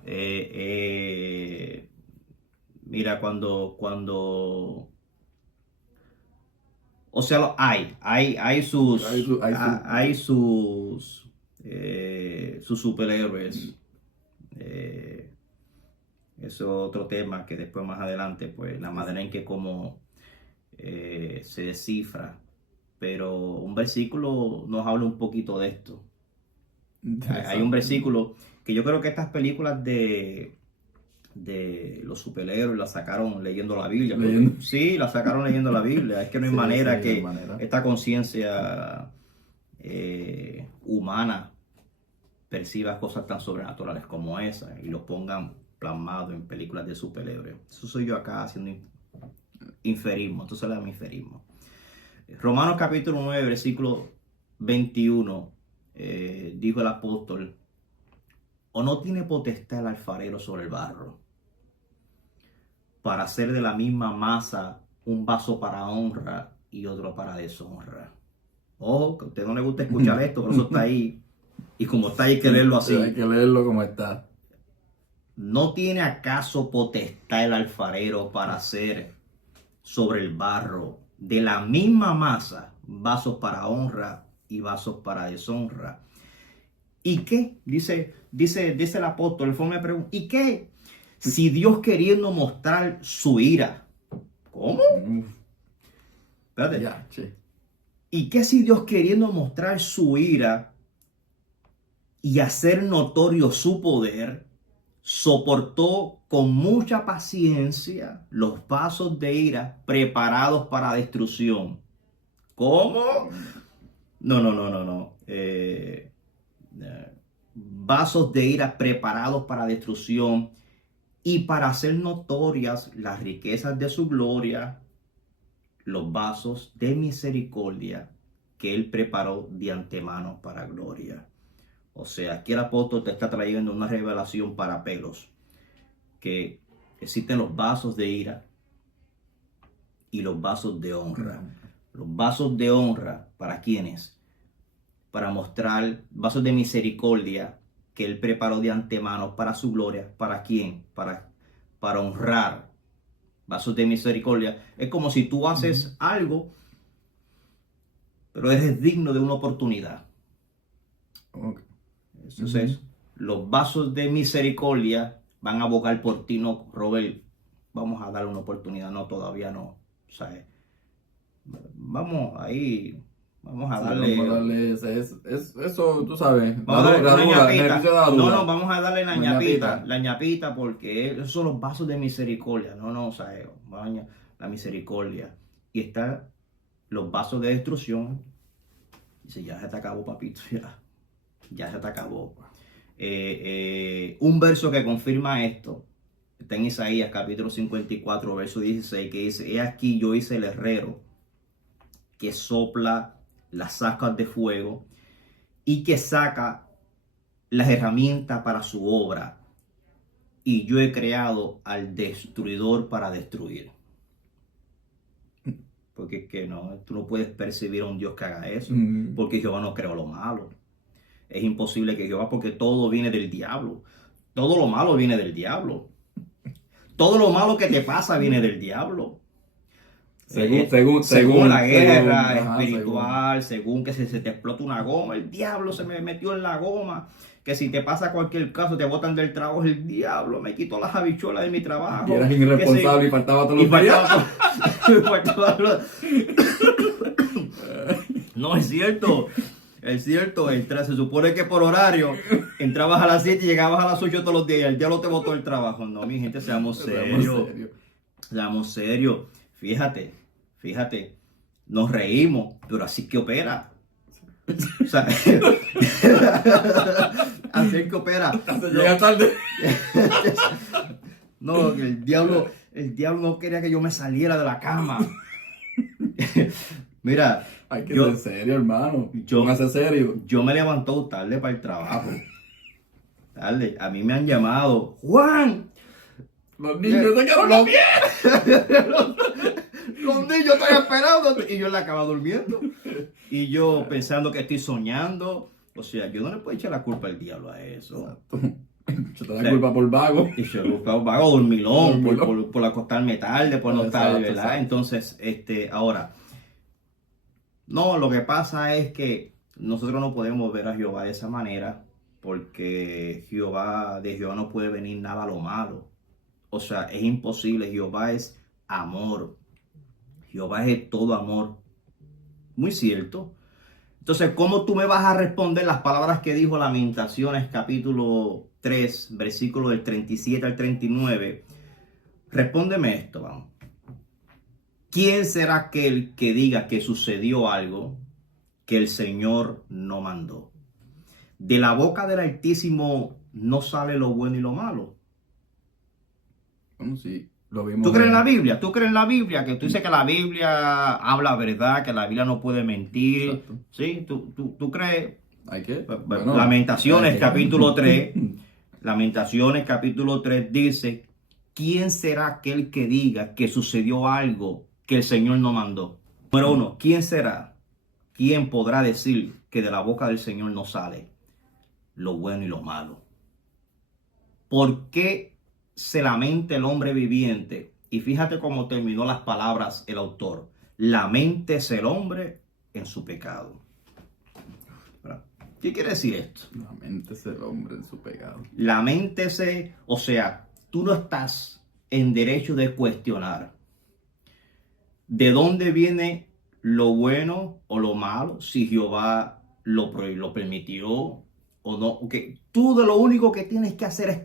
mira, o sea, hay sus, hay sus superhéroes. Eso es otro tema que después más adelante, pues la manera en que como se descifra. Pero un versículo nos habla un poquito de esto. Hay un versículo que yo creo que estas películas de los superhéroes las sacaron leyendo la Biblia. Sí, las sacaron leyendo la Biblia. Es que no hay manera que esta conciencia humana perciba cosas tan sobrenaturales como esa y lo pongan plasmado en películas de superhéroes. Eso soy yo acá haciendo inferismo. Entonces le damos inferismo. Romanos capítulo 9, versículo 21, dijo el apóstol: ¿o no tiene potestad el alfarero sobre el barro para hacer de la misma masa un vaso para honra y otro para deshonra? Ojo, que a usted no le gusta escuchar esto, pero eso está ahí. Y como está, hay que leerlo así. Hay que leerlo como está. ¿No tiene acaso potestad el alfarero para hacer sobre el barro de la misma masa vasos para honra y vasos para deshonra? ¿Y qué? Dice el apóstol, me pregunta, ¿y qué? Si Dios queriendo mostrar su ira. ¿Cómo? Espérate. Ya, che. ¿Y qué si Dios queriendo mostrar su ira y hacer notorio su poder, soportó con mucha paciencia los vasos de ira preparados para destrucción? ¿Cómo? No. Vasos de ira preparados para destrucción y para hacer notorias las riquezas de su gloria, los vasos de misericordia que él preparó de antemano para gloria. O sea, aquí el apóstol te está trayendo una revelación para pelos, que existen los vasos de ira y los vasos de honra. Los vasos de honra, ¿para quiénes? Para mostrar vasos de misericordia que él preparó de antemano para su gloria. ¿Para quién? Para honrar. Vasos de misericordia. Es como si tú haces algo, pero eres digno de una oportunidad. Okay. Entonces, los vasos de misericordia van a abogar por ti. No, Robert, vamos a darle una oportunidad. No, todavía no. O sea, vamos a darle eso, tú sabes. Vamos a darle una ñapita. No, vamos a darle la ñapita, porque esos son los vasos de misericordia. No, o sea, la misericordia. Y están los vasos de destrucción. Dice, ya se te acabó, papito, ya se te acabó. Un verso que confirma esto está en Isaías capítulo 54, verso 16, que dice: he aquí yo hice el herrero que sopla las ascuas de fuego y que saca las herramientas para su obra, y yo he creado al destruidor para destruir. Porque es que no, tú no puedes percibir a un Dios que haga eso, porque Jehová no creó lo malo. Es imposible que Jehová, porque todo viene del diablo. Todo lo malo viene del diablo. Todo lo malo que te pasa viene del diablo. Según la guerra espiritual, según que se te explota una goma, el diablo se me metió en la goma. Que si te pasa cualquier caso, te botan del trabajo, el diablo me quitó las habichuelas de mi trabajo. Y eras irresponsable y faltaba todos los días. No, es cierto. Es cierto, se supone que por horario entrabas a las 7 y llegabas a las 8 todos los días y el diablo te botó el trabajo. No, mi gente, seamos serios. Seamos serios. Fíjate, nos reímos, pero así que opera. O sea, así que opera. Llega tarde. No, el diablo no quería que yo me saliera de la cama. Mira, hay que ser serio, hermano. Póngase serio. Yo me levanto tarde para el trabajo. Dale, a mí me han llamado, Juan. Los niños se quedaron a pie. Los niños están esperando y yo le acabo durmiendo. Y yo pensando que estoy soñando. O sea, yo no le puedo echar la culpa al diablo a eso. Yo te da culpa por vago. Y yo vago dormilón, por acostarme tarde, por no estar, ¿verdad? Exacto. Entonces, ahora, no, lo que pasa es que nosotros no podemos ver a Jehová de esa manera, porque de Jehová no puede venir nada a lo malo. O sea, es imposible. Jehová es amor. Jehová es todo amor. Muy cierto. Entonces, ¿cómo tú me vas a responder las palabras que dijo Lamentaciones capítulo 3, versículo del 37 al 39? Respóndeme esto, vamos. ¿Quién será aquel que diga que sucedió algo que el Señor no mandó? De la boca del Altísimo no sale lo bueno y lo malo. Bueno, sí, lo vimos. ¿Tú crees en la Biblia? ¿Tú crees en la Biblia? Que tú dices que la Biblia habla verdad, que la Biblia no puede mentir. Exacto. ¿Sí? ¿Tú crees? ¿Hay qué? Bueno, Lamentaciones capítulo 3. Lamentaciones capítulo 3 dice, ¿quién será aquel que diga que sucedió algo que el Señor no mandó? Número 1, ¿quién será? ¿Quién podrá decir que de la boca del Señor no sale lo bueno y lo malo? ¿Por qué se lamenta el hombre viviente? Y fíjate cómo terminó las palabras el autor. Laméntese el hombre en su pecado. ¿Qué quiere decir esto? Laméntese el hombre en su pecado. Laméntese, o sea, tú no estás en derecho de cuestionar de dónde viene lo bueno o lo malo, si Jehová lo permitió o no. Okay. Tú de lo único que tienes que hacer es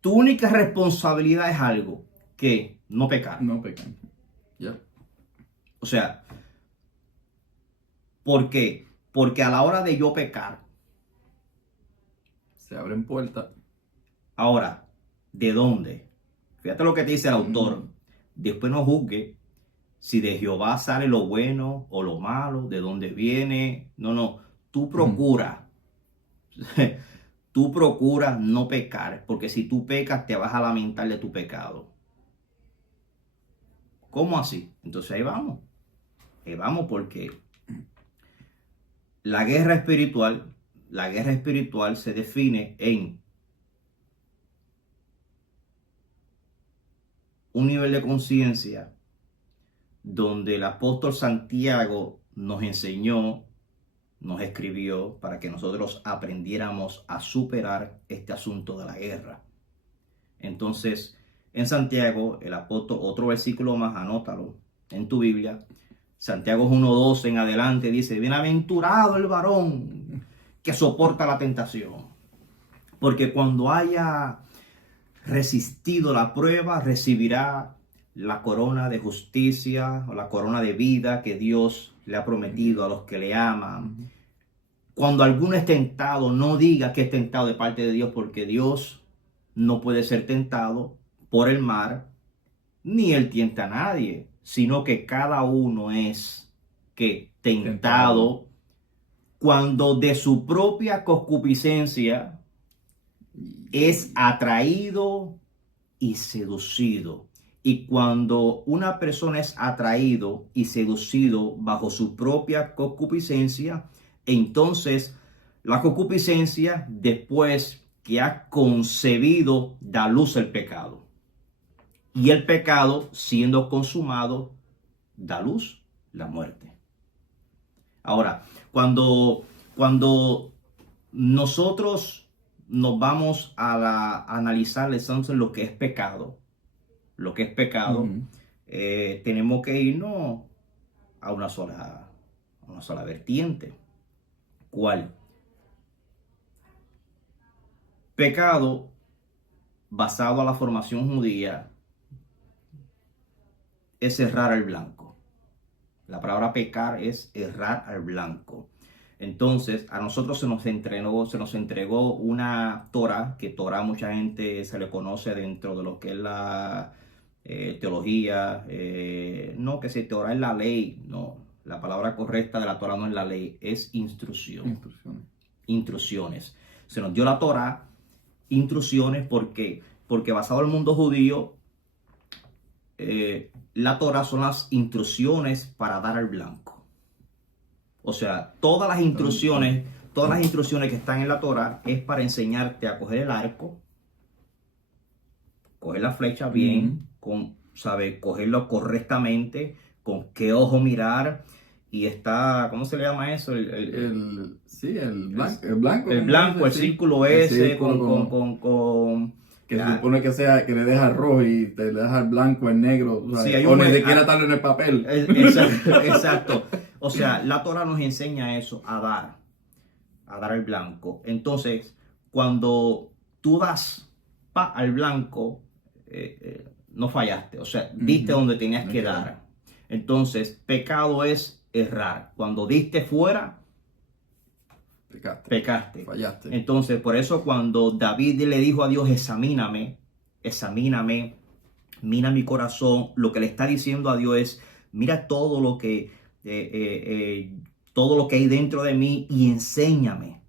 tu única responsabilidad es algo, que no pecar. No pecan. Ya. O sea, ¿por qué? Porque a la hora de yo pecar, Se abren puertas. ahora, ¿de dónde? Fíjate lo que te dice el autor. Después no juzgue si de Jehová sale lo bueno o lo malo, de dónde viene. No, tú procura. Tú procura no pecar, porque si tú pecas te vas a lamentar de tu pecado. ¿Cómo así? Entonces ahí vamos porque la guerra espiritual se define en un nivel de conciencia donde el apóstol Santiago nos enseñó, nos escribió para que nosotros aprendiéramos a superar este asunto de la guerra. Entonces, en Santiago, el apóstol, otro versículo más, anótalo en tu Biblia, Santiago 1:12 en adelante dice, bienaventurado el varón que soporta la tentación, porque cuando haya resistido la prueba, recibirá la corona de justicia o la corona de vida que Dios le ha prometido a los que le aman. Cuando alguno es tentado, no diga que es tentado de parte de Dios, porque Dios no puede ser tentado por el mal, ni él tienta a nadie, sino que cada uno es tentado cuando de su propia concupiscencia es atraído y seducido. Y cuando una persona es atraído y seducido bajo su propia concupiscencia, entonces la concupiscencia, después que ha concebido, da luz al pecado. Y el pecado, siendo consumado, da luz la muerte. Ahora, cuando nosotros nos vamos a analizar entonces lo que es pecado, tenemos que irnos a una sola vertiente. ¿Cuál? Pecado basado a la formación judía es errar al blanco. La palabra pecar es errar al blanco. Entonces, a nosotros se nos entregó una Torah, que Torah mucha gente se le conoce dentro de lo que es la teología. No, que si Torah es la ley. No, la palabra correcta de la Torah no es la ley, es instrucción. Instrucciones. Se nos dio la Torá, instrucciones, porque basado en el mundo judío, la Torá son las instrucciones para dar al blanco. O sea, todas las instrucciones que están en la Torá es para enseñarte a coger el arco, coger la flecha bien, cogerlo correctamente, con qué ojo mirar. Y está, ¿cómo se le llama eso? El blanco. El blanco, el círculo ese, que se supone que le deja el rojo y te deja el blanco, el negro, sí, o ni siquiera estarlo en el papel. Exacto. O sea, la Torah nos enseña eso, a dar el blanco. Entonces, cuando tú das al blanco, no fallaste. O sea, diste donde tenías que dar. Entonces, pecado es errar. Cuando diste fuera, pecaste. Fallaste. Entonces, por eso cuando David le dijo a Dios, examíname, mira mi corazón, lo que le está diciendo a Dios es, mira todo lo que hay dentro de mí y enséñame.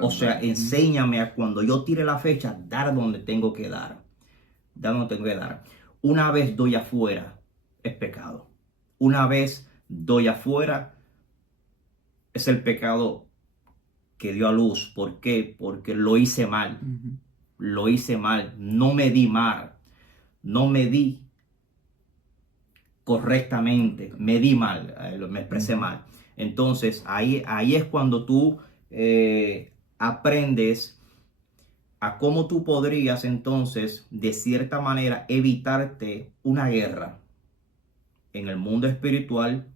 O sea, enséñame a cuando yo tire la fecha, dar donde tengo que dar. Una vez doy afuera, es pecado. Una vez doy afuera, es el pecado que dio a luz. ¿Por qué? Porque lo hice mal. Lo hice mal. No me di mal. No me di correctamente. Me di mal. Me expresé mal. Entonces, ahí es cuando tú aprendes a cómo tú podrías entonces, de cierta manera, evitarte una guerra en el mundo espiritual.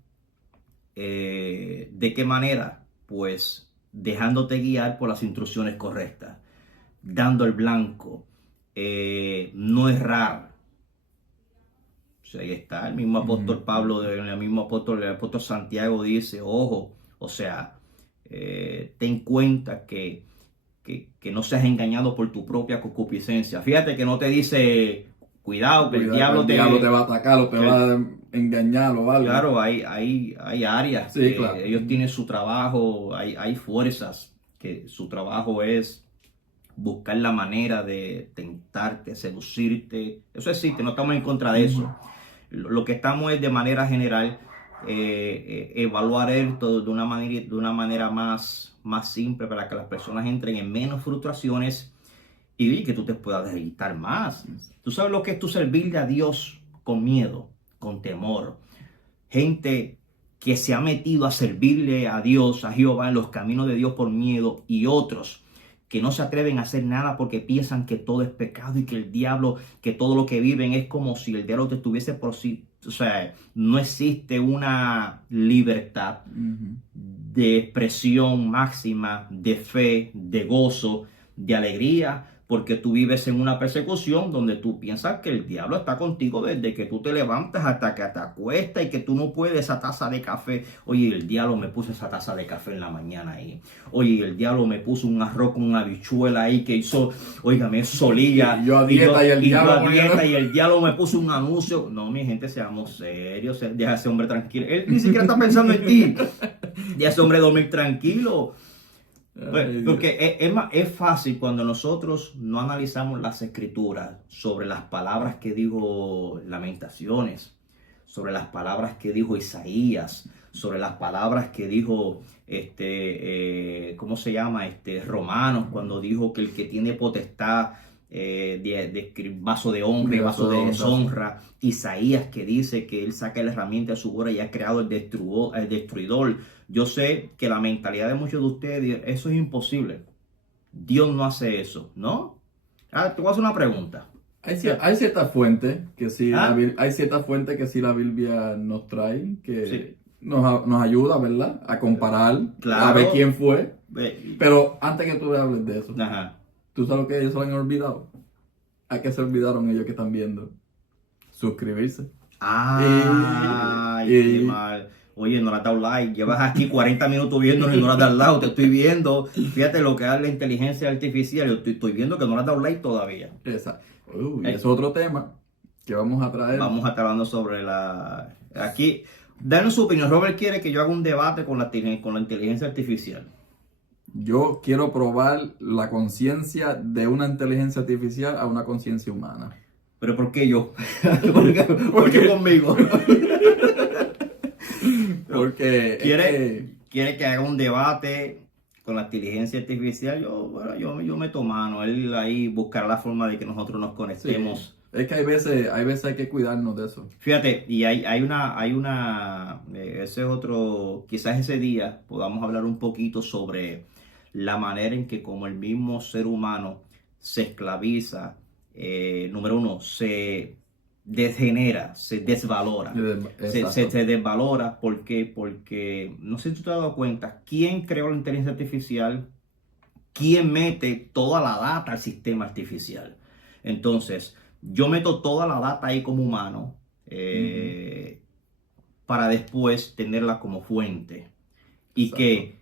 ¿De qué manera? Pues dejándote guiar por las instrucciones correctas, dando el blanco, no errar. O sea, ahí está el mismo apóstol Pablo, el apóstol Santiago dice, ojo, o sea, ten cuenta que no seas engañado por tu propia concupiscencia. Fíjate que no te dice, cuidado, que el diablo te va a atacar o te va a engañar o algo. Claro, hay áreas sí, claro. Ellos tienen su trabajo, hay fuerzas que su trabajo es buscar la manera de tentarte, seducirte. Eso existe, no estamos en contra de eso. Lo que estamos es de manera general evaluar esto de una manera más simple para que las personas entren en menos frustraciones y que tú te puedas deleitar más. Tú sabes lo que es tú servirle a Dios con miedo, con temor. Gente que se ha metido a servirle a Dios, a Jehová, en los caminos de Dios por miedo, y otros que no se atreven a hacer nada porque piensan que todo es pecado y que el diablo, que todo lo que viven es como si el diablo te estuviese por sí. O sea, no existe una libertad de expresión máxima, de fe, de gozo, de alegría, porque tú vives en una persecución donde tú piensas que el diablo está contigo desde que tú te levantas hasta que te acuestas y que tú no puedes esa taza de café. Oye, el diablo me puso esa taza de café en la mañana ahí. Oye, el diablo me puso un arroz con una habichuela ahí que hizo, óigame, solilla. Y yo a dieta y el diablo me puso un anuncio. No, mi gente, seamos serios. Deja a ese hombre tranquilo. Él ni siquiera está pensando en ti. Deja a ese hombre dormir tranquilo. Porque es fácil cuando nosotros no analizamos las escrituras sobre las palabras que dijo Lamentaciones, sobre las palabras que dijo Isaías, sobre las palabras que dijo ¿cómo se llama? Romanos, cuando dijo que el que tiene potestad de vaso de honra y vaso de deshonra. Isaías, que dice que él saca la herramienta de su boca y ha creado el destruidor. Yo sé que la mentalidad de muchos de ustedes, eso es imposible. Dios no hace eso, ¿no? Te voy a hacer una pregunta. Hay ciertas fuentes que sí, hay ciertas fuentes que sí la Biblia nos trae, que sí nos ayuda, ¿verdad? A comparar, claro, a ver quién fue. Pero antes que tú hables de eso, ¿tú sabes lo que ellos se han olvidado? ¿A qué se olvidaron ellos que están viendo? Suscribirse. Qué mal. Oye, no le has dado like. Llevas aquí 40 minutos viendo y no le has dado like. Te estoy viendo. Fíjate lo que es la inteligencia artificial. Yo estoy viendo que no le has dado like todavía. Exacto. Es otro tema que vamos a traer. Vamos a estar hablando sobre aquí. Danos su opinión. Robert quiere que yo haga un debate con la inteligencia artificial. Yo quiero probar la conciencia de una inteligencia artificial a una conciencia humana. ¿Pero por qué yo? ¿Por qué conmigo? Porque ¿Quiere que haga un debate con la inteligencia artificial? Yo meto mano. Él ahí buscará la forma de que nosotros nos conectemos. sí, es que hay veces hay que cuidarnos de eso. Fíjate, y ese es otro, quizás ese día podamos hablar un poquito sobre la manera en que como el mismo ser humano se esclaviza, número uno, se degenera, se desvalora, se desvalora. ¿Por qué? Porque, no sé si tú te has dado cuenta, ¿quién creó la inteligencia artificial? ¿Quién mete toda la data al sistema artificial? Entonces, yo meto toda la data ahí como humano para después tenerla como fuente. Y Exacto. que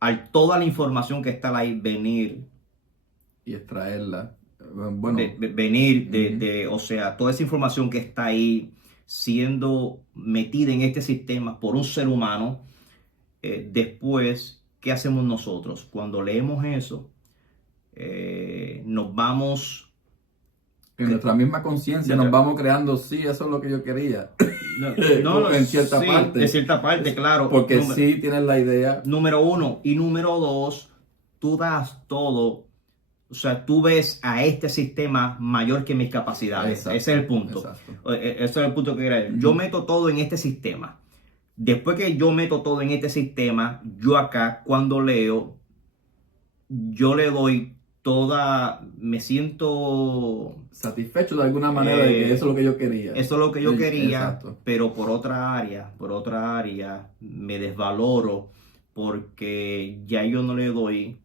al toda la información que está ahí venir y extraerla. Bueno, venir o sea, toda esa información que está ahí siendo metida en este sistema por un ser humano, después, ¿qué hacemos nosotros? Cuando leemos eso, nos vamos... en nuestra misma conciencia nos vamos creando, sí, eso es lo que yo quería. En cierta parte. En cierta parte, claro. Porque sí tienes la idea. Número uno. Y número dos, tú das todo. O sea, tú ves a este sistema mayor que mis capacidades. Exacto, ese es el punto. Exacto. Ese es el punto que quería. Yo meto todo en este sistema. Después que yo meto todo en este sistema, yo acá, cuando leo, yo le doy me siento satisfecho de alguna manera de que eso es lo que yo quería. Eso es lo que yo quería, exacto. Pero por otra área, me desvaloro porque ya yo no le doy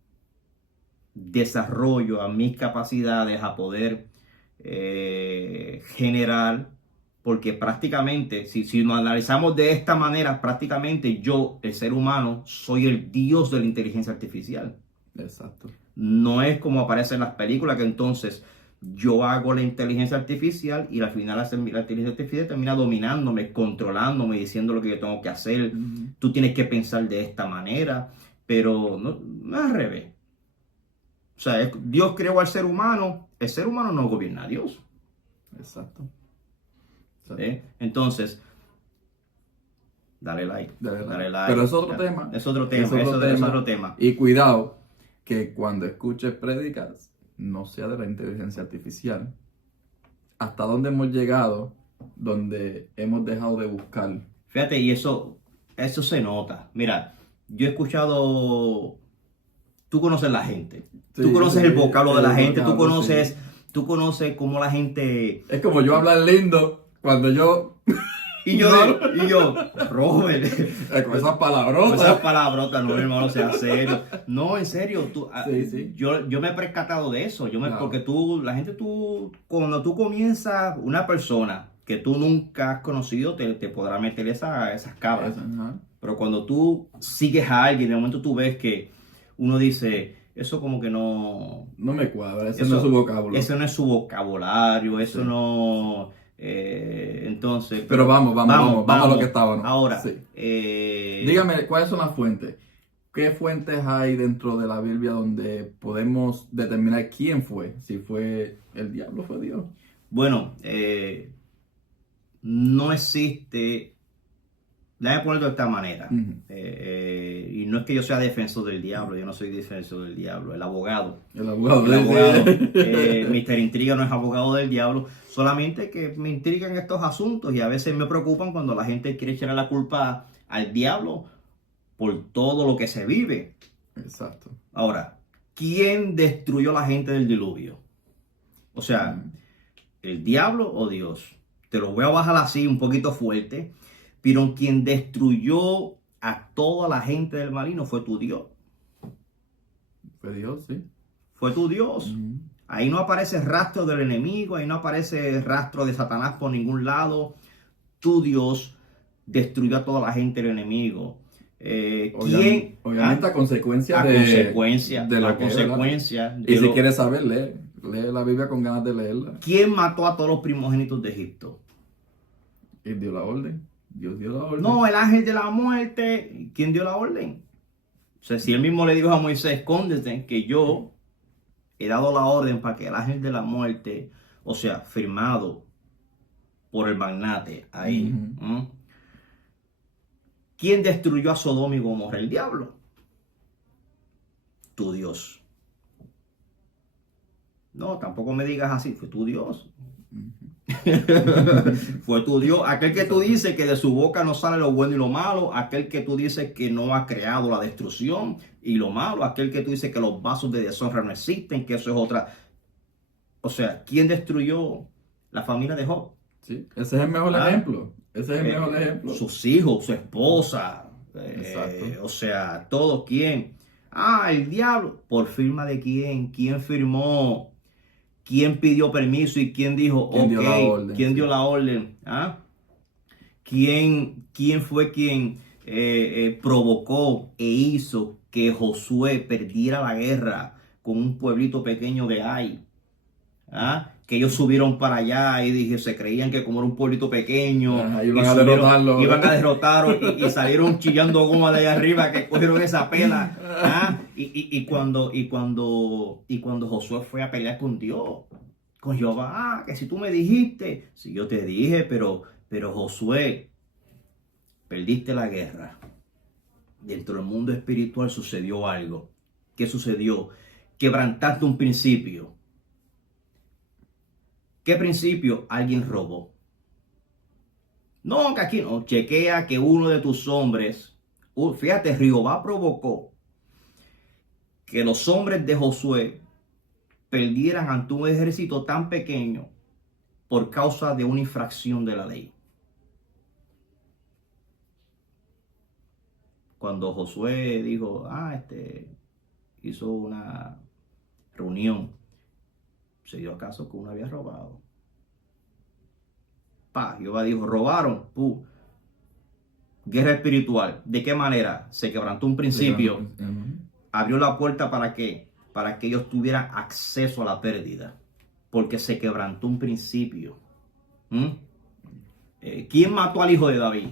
desarrollo a mis capacidades a poder generar, porque prácticamente, si nos analizamos de esta manera, prácticamente yo, el ser humano, soy el dios de la inteligencia artificial. Exacto. No es como aparece en las películas, que entonces yo hago la inteligencia artificial y al final la inteligencia artificial termina dominándome, controlándome, diciendo lo que yo tengo que hacer. Tú tienes que pensar de esta manera, pero no es al revés. O sea, Dios creó al ser humano, el ser humano no gobierna a Dios. Exacto. Entonces, dale like. Pero es otro tema. Es otro tema. Y cuidado, que cuando escuches prédicas, no sea de la inteligencia artificial. ¿Hasta dónde hemos llegado? Donde hemos dejado de buscar. Fíjate, y eso se nota. Mira, yo he escuchado... Tú conoces la gente. Sí, tú conoces el vocablo de la gente. Tú conoces cómo la gente... Es como yo hablar lindo cuando yo... Y yo, Robert. Con esas palabrotas. No, hermano, sea serio. No, en serio. Sí. Yo me he percatado de eso. Porque cuando tú comienzas, una persona que tú nunca has conocido, te podrá meter esas cabras. Pero cuando tú sigues a alguien, de momento tú ves que uno dice, eso como que no... No me cuadra, ese no es su vocabulario. Eso no es su vocabulario, eso no... entonces... Pero vamos a lo que estábamos. Ahora, dígame, ¿cuáles son las fuentes? ¿Qué fuentes hay dentro de la Biblia donde podemos determinar quién fue? Si fue el diablo, fue Dios. Bueno, no existe... Déjame ponerlo de esta manera. Y no es que yo sea defensor del diablo, yo no soy defensor del diablo, el abogado. Mr. Intriga no es abogado del diablo, solamente que me intrigan estos asuntos y a veces me preocupan cuando la gente quiere echarle la culpa al diablo por todo lo que se vive. Exacto. Ahora, ¿quién destruyó a la gente del diluvio? O sea, ¿el diablo o Dios? Te lo voy a bajar así un poquito fuerte. Pero quien destruyó a toda la gente del marino fue tu Dios. Fue Dios, sí. Fue tu Dios. Ahí no aparece rastro del enemigo, ahí no aparece rastro de Satanás por ningún lado. Tu Dios destruyó a toda la gente del enemigo. Obviamente a consecuencia de la consecuencia. Y si quieres saber, lee la Biblia con ganas de leerla. ¿Quién mató a todos los primogénitos de Egipto? Y dio la orden. Dios dio la orden. No, el ángel de la muerte. ¿Quién dio la orden? O sea, si él mismo le dijo a Moisés, escóndete, que yo he dado la orden para que el ángel de la muerte, o sea, firmado por el magnate ahí. Ujú. ¿Quién destruyó a Sodoma y Gomorra? El diablo. Tu Dios. No, tampoco me digas así, fue tu Dios. Fue tu Dios, aquel que tú dices que de su boca no sale lo bueno y lo malo, aquel que tú dices que no ha creado la destrucción y lo malo, aquel que tú dices que los vasos de deshonra no existen, que eso es otra. O sea, ¿quién destruyó la familia de Job? Sí, ese es el mejor ejemplo. Ese es el mejor ejemplo. Sus hijos, su esposa, Exacto. o sea, todo. ¿Quién? El diablo. ¿Por firma de quién? ¿Quién firmó? ¿Quién pidió permiso y quién dijo, ¿Quién dio la orden? ¿Quién dio la orden? ¿Quién fue quien provocó e hizo que Josué perdiera la guerra con un pueblito pequeño de Ai? Que ellos subieron para allá y dije, se creían que como era un pueblito pequeño, iban a derrotarlo. Iban a derrotarlo y salieron chillando goma de allá arriba que cogieron esa pela. Y cuando Josué fue a pelear con Dios, con Jehová, que si tú me dijiste, si yo te dije, pero Josué, perdiste la guerra. Dentro del mundo espiritual sucedió algo. ¿Qué sucedió? Quebrantaste un principio. ¿Qué principio? Alguien robó. No, que aquí no. Chequea que uno de tus hombres, fíjate, Jehová provocó que los hombres de Josué perdieran ante un ejército tan pequeño por causa de una infracción de la ley. Cuando Josué dijo, hizo una reunión, se dio caso que uno había robado. Jehová dijo, robaron. Guerra espiritual. ¿De qué manera? Se quebrantó un principio. Abrió la puerta para qué? Para que ellos tuvieran acceso a la pérdida. Porque se quebrantó un principio. ¿Quién mató al hijo de David?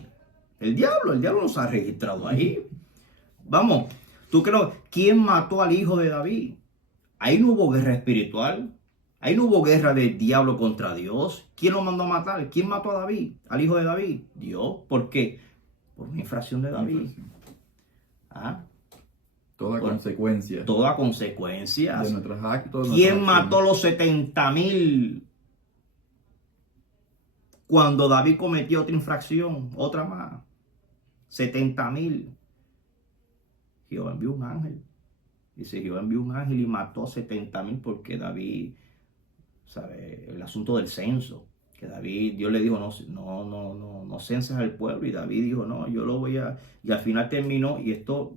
El diablo no se ha registrado ahí. Vamos, ¿tú crees? ¿Quién mató al hijo de David? Ahí no hubo guerra espiritual. Ahí no hubo guerra del diablo contra Dios. ¿Quién lo mandó a matar? ¿Quién mató a David? Al hijo de David. Dios. ¿Por qué? Por una infracción de David. Toda consecuencia. Toda consecuencia. De nuestros actos. ¿Quién mató los 70,000? Cuando David cometió otra infracción, otra más. 70,000. Jehová envió un ángel. Dice, Jehová envió un ángel y mató a 70,000 porque David, ¿sabe? El asunto del censo. Que David, Dios le dijo, no censes al pueblo. Y David dijo, no, yo lo voy a... Y al final terminó y esto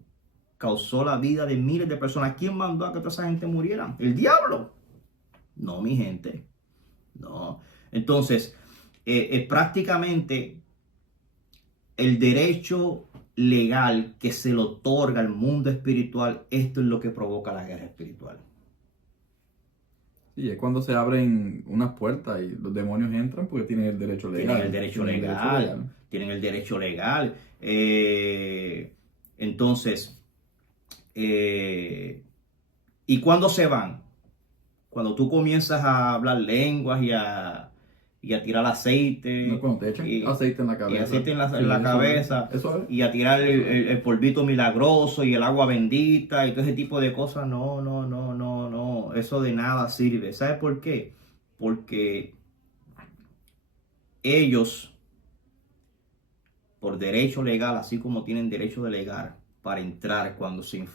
causó la vida de miles de personas. ¿Quién mandó a que toda esa gente muriera? ¿El diablo? No, mi gente. No. Entonces, prácticamente el derecho legal que se le otorga al mundo espiritual, esto es lo que provoca la guerra espiritual. Sí, es cuando se abren unas puertas y los demonios entran porque tienen el derecho legal. Tienen el derecho legal. Tienen el derecho legal. Entonces, ¿y cuándo se van? Cuando tú comienzas a hablar lenguas y a tirar aceite. No, cuando te echan aceite en la cabeza. Y aceite en la cabeza. Eso es. Y a tirar el polvito milagroso y el agua bendita y todo ese tipo de cosas. No. Eso de nada sirve. ¿Sabes por qué? Porque ellos, por derecho legal, así como tienen derecho de legal para entrar cuando se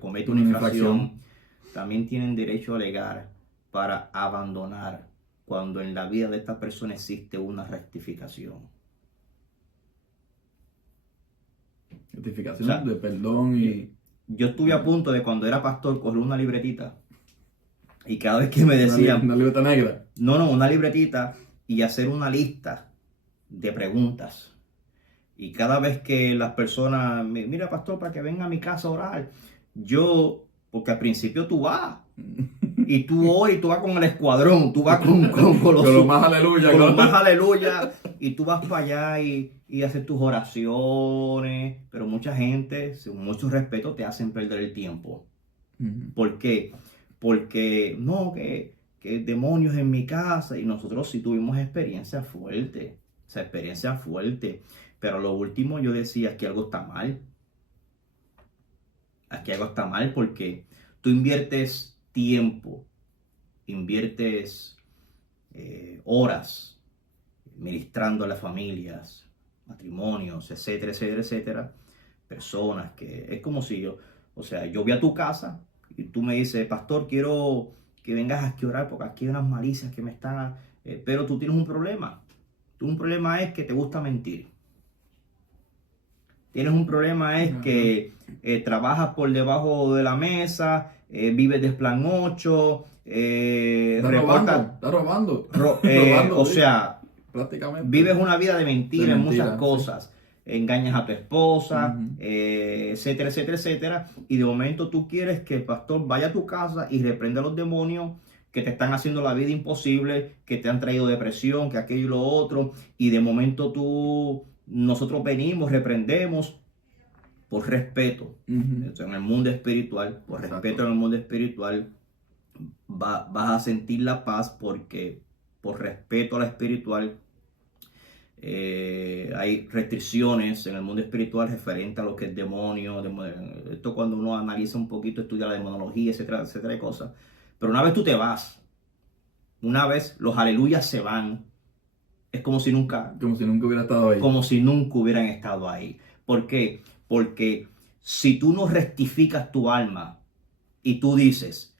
comete una infracción, también tienen derecho legal para abandonar cuando en la vida de esta persona existe una rectificación. Rectificación, o sea, de perdón y... Yo estuve a punto de, cuando era pastor, coger una libretita y cada vez que me decían... ¿Una libreta negra? No, una libretita y hacer una lista de preguntas. Y cada vez que las personas me mira, pastor, para que venga a mi casa a orar, yo, porque al principio tú vas y tú vas con el escuadrón, tú vas con los más aleluya. Con los más aleluya y tú vas para allá y haces tus oraciones, pero mucha gente, sin mucho respeto, te hacen perder el tiempo. ¿Por qué? Porque no, que demonios en mi casa, y nosotros sí tuvimos experiencia fuerte, pero lo último yo decía que algo está mal. Aquí algo está mal porque tú inviertes tiempo, inviertes horas ministrando a las familias, matrimonios, etcétera, etcétera, etcétera. Personas que es como si yo voy a tu casa y tú me dices, pastor, quiero que vengas aquí a orar porque aquí hay unas malicias que me están... pero tú tienes un problema. Un problema es que te gusta mentir. Tienes un problema es que trabajas por debajo de la mesa, vives de plan 8, Está robando. O sea, prácticamente vives una vida de mentira en muchas cosas. Sí. Engañas a tu esposa, etcétera, etcétera, etcétera. Y de momento tú quieres que el pastor vaya a tu casa y reprenda a los demonios que te están haciendo la vida imposible, que te han traído depresión, que aquello y lo otro. Y de momento nosotros venimos, reprendemos por respeto. En el mundo espiritual, por respeto en el mundo espiritual, vas a sentir la paz porque por respeto a la espiritual hay restricciones en el mundo espiritual referente a lo que es demonio. Esto cuando uno analiza un poquito, estudia la demonología, etcétera, etcétera de cosas. Pero una vez tú te vas, una vez los aleluyas se van, es como si nunca hubiera estado ahí. Como si nunca hubieran estado ahí. ¿Por qué? Porque si tú no rectificas tu alma y tú dices,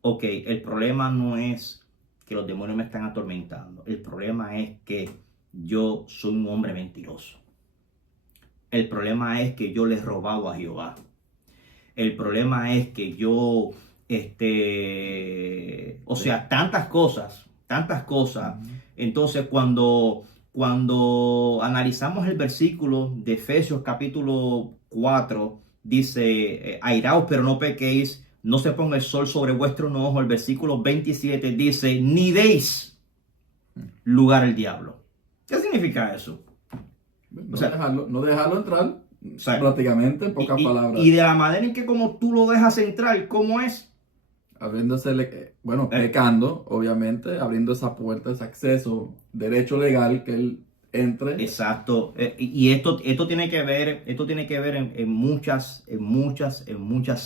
ok, el problema no es que los demonios me están atormentando. El problema es que yo soy un hombre mentiroso. El problema es que yo le he robado a Jehová. El problema es que yo, tantas cosas. Entonces, cuando analizamos el versículo de Efesios capítulo 4, dice, airaos pero no pequéis, no se ponga el sol sobre vuestro enojo. El versículo 27 dice, ni deis lugar al diablo. ¿Qué significa eso? No dejarlo entrar, prácticamente en pocas palabras. Y de la manera en que como tú lo dejas entrar, ¿cómo es? Pecando, obviamente, abriendo esa puerta, ese acceso, derecho legal que él entre. Exacto. Y esto tiene que ver en muchas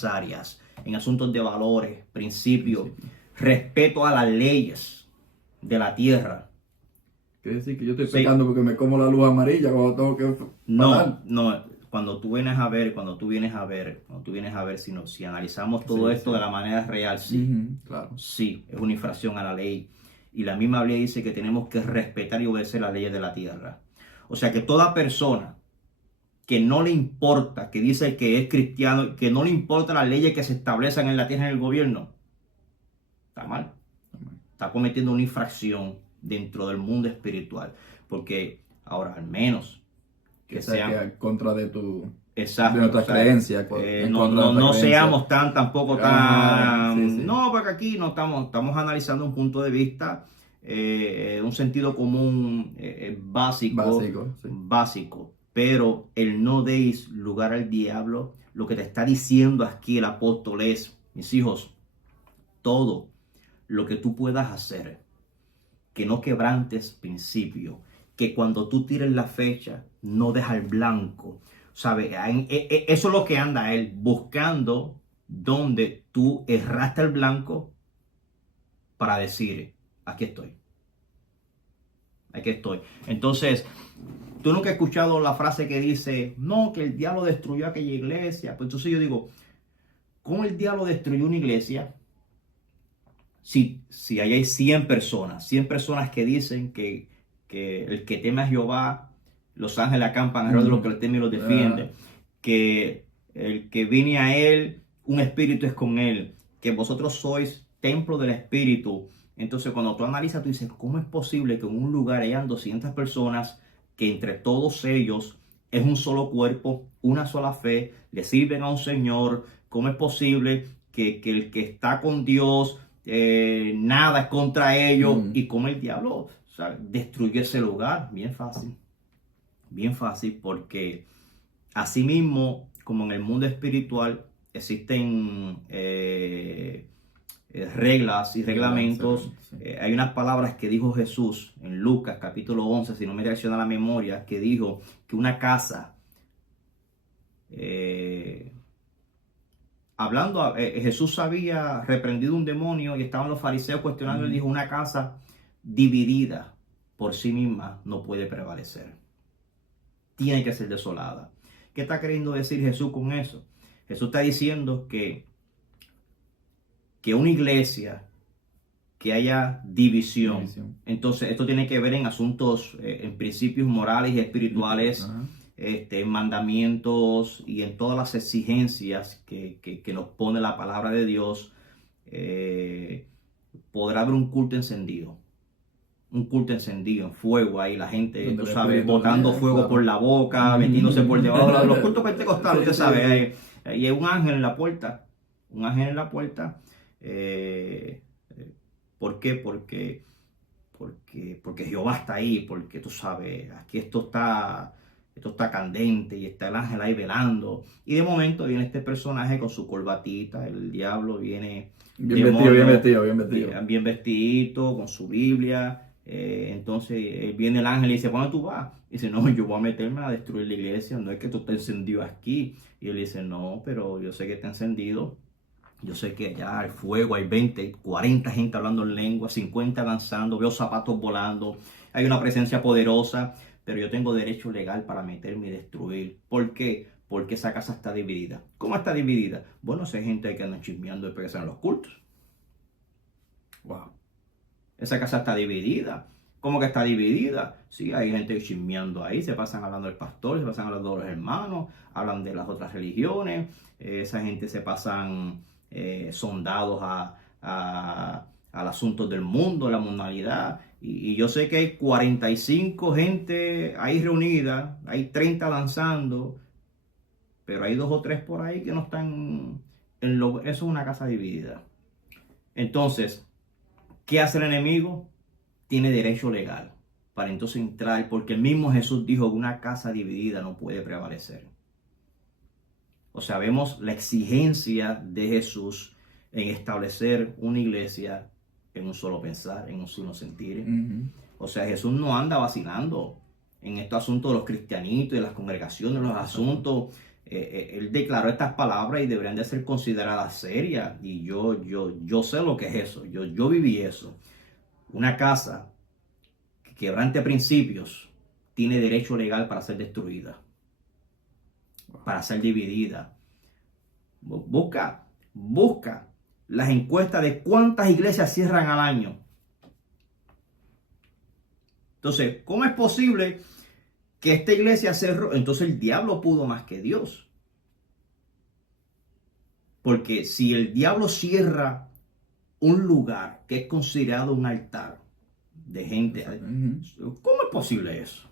áreas, en asuntos de valores, principios, respeto a las leyes de la tierra. Quiere decir que yo estoy pecando porque me como la luz amarilla cuando tengo que parar. No. Cuando tú vienes a ver, si analizamos todo esto de la manera real, claro. Sí, es una infracción a la ley. Y la misma ley dice que tenemos que respetar y obedecer las leyes de la tierra. O sea que toda persona que no le importa, que dice que es cristiano, que no le importa las leyes que se establecen en la tierra, en el gobierno, está mal. Está cometiendo una infracción dentro del mundo espiritual. Porque ahora, al menos que sea contra de tu... Exacto, de nuestras creencias. No seamos tampoco tan... No, porque aquí no estamos analizando un punto de vista, un sentido común básico. Pero el no deis lugar al diablo, lo que te está diciendo aquí el apóstol es, mis hijos, todo lo que tú puedas hacer, que no quebrantes principio, que cuando tú tires la fecha, no deja el blanco. ¿Sabe? Eso es lo que anda él buscando, donde tú erraste el blanco para decir, aquí estoy. Entonces, tú nunca has escuchado la frase que dice, no, que el diablo destruyó aquella iglesia. Pues entonces yo digo, ¿cómo el diablo destruyó una iglesia? Si ahí hay 100 personas que dicen que el que teme a Jehová, los ángeles acampan alrededor de los que lo temen y los defienden, que el que viene a él, un espíritu es con él, que vosotros sois templo del espíritu. Entonces cuando tú analizas, tú dices, ¿cómo es posible que en un lugar hayan 200 personas que entre todos ellos es un solo cuerpo, una sola fe, le sirven a un Señor? ¿Cómo es posible que el que está con Dios, nada es contra ellos? Y como el diablo ¿sabes? Destruyó ese lugar, bien fácil, porque asimismo, como en el mundo espiritual, existen reglas y reglamentos. Sí. Hay unas palabras que dijo Jesús en Lucas capítulo 11, si no me reacciona la memoria, que dijo que una casa, Jesús había reprendido un demonio y estaban los fariseos cuestionando. Él dijo: una casa dividida por sí misma no puede prevalecer, tiene que ser desolada. ¿Qué está queriendo decir Jesús con eso? Jesús está diciendo que una iglesia que haya división. Entonces esto tiene que ver en asuntos, en principios morales y espirituales, en mandamientos y en todas las exigencias que nos pone la palabra de Dios. Podrá haber un culto encendido en fuego, ahí la gente, tú sabes, botando fuego por la boca, metiéndose por debajo de los cultos pentecostales, usted sabe, y hay un ángel en la puerta, ¿por qué? Porque Jehová está ahí, porque tú sabes, aquí esto está candente y está el ángel ahí velando, y de momento viene este personaje con su corbatita, el diablo viene bien vestido, con su Biblia. Entonces viene el ángel y dice: ¿cuándo tú vas? Y dice: no, yo voy a meterme a destruir la iglesia, no es que tú te encendido aquí. Y él dice: no, pero yo sé que está encendido, yo sé que allá hay fuego, hay 20, 40 gente hablando en lengua, 50 danzando, veo zapatos volando, hay una presencia poderosa, pero yo tengo derecho legal para meterme y destruir. ¿Por qué? Porque esa casa está dividida. ¿Cómo está dividida? Bueno, si hay gente que anda chismeando después que se hacen los cultos. Wow. Esa casa está dividida. ¿Cómo que está dividida? Sí, hay gente chismeando ahí, se pasan hablando del pastor, se pasan hablando de los hermanos, hablan de las otras religiones. Esa gente se pasan sondados al asunto del mundo, la mundanalidad. Y yo sé que hay 45 gente ahí reunida, hay 30 danzando, pero hay 2 o 3 por ahí que no están eso es una casa dividida. Entonces, ¿qué hace el enemigo? Tiene derecho legal para entonces entrar, porque el mismo Jesús dijo que una casa dividida no puede prevalecer. O sea, vemos la exigencia de Jesús en establecer una iglesia en un solo pensar, en un solo sentir. O sea, Jesús no anda vacilando en estos asuntos de los cristianitos, de las congregaciones, los asuntos. Él declaró estas palabras y deberían de ser consideradas serias. Y yo sé lo que es eso. Yo viví eso. Una casa que quebrante principios tiene derecho legal para ser destruida, para ser dividida. Busca las encuestas de cuántas iglesias cierran al año. Entonces, ¿cómo es posible que esta iglesia cerró? Entonces el diablo pudo más que Dios. Porque si el diablo cierra un lugar que es considerado un altar de gente, ¿cómo es posible eso?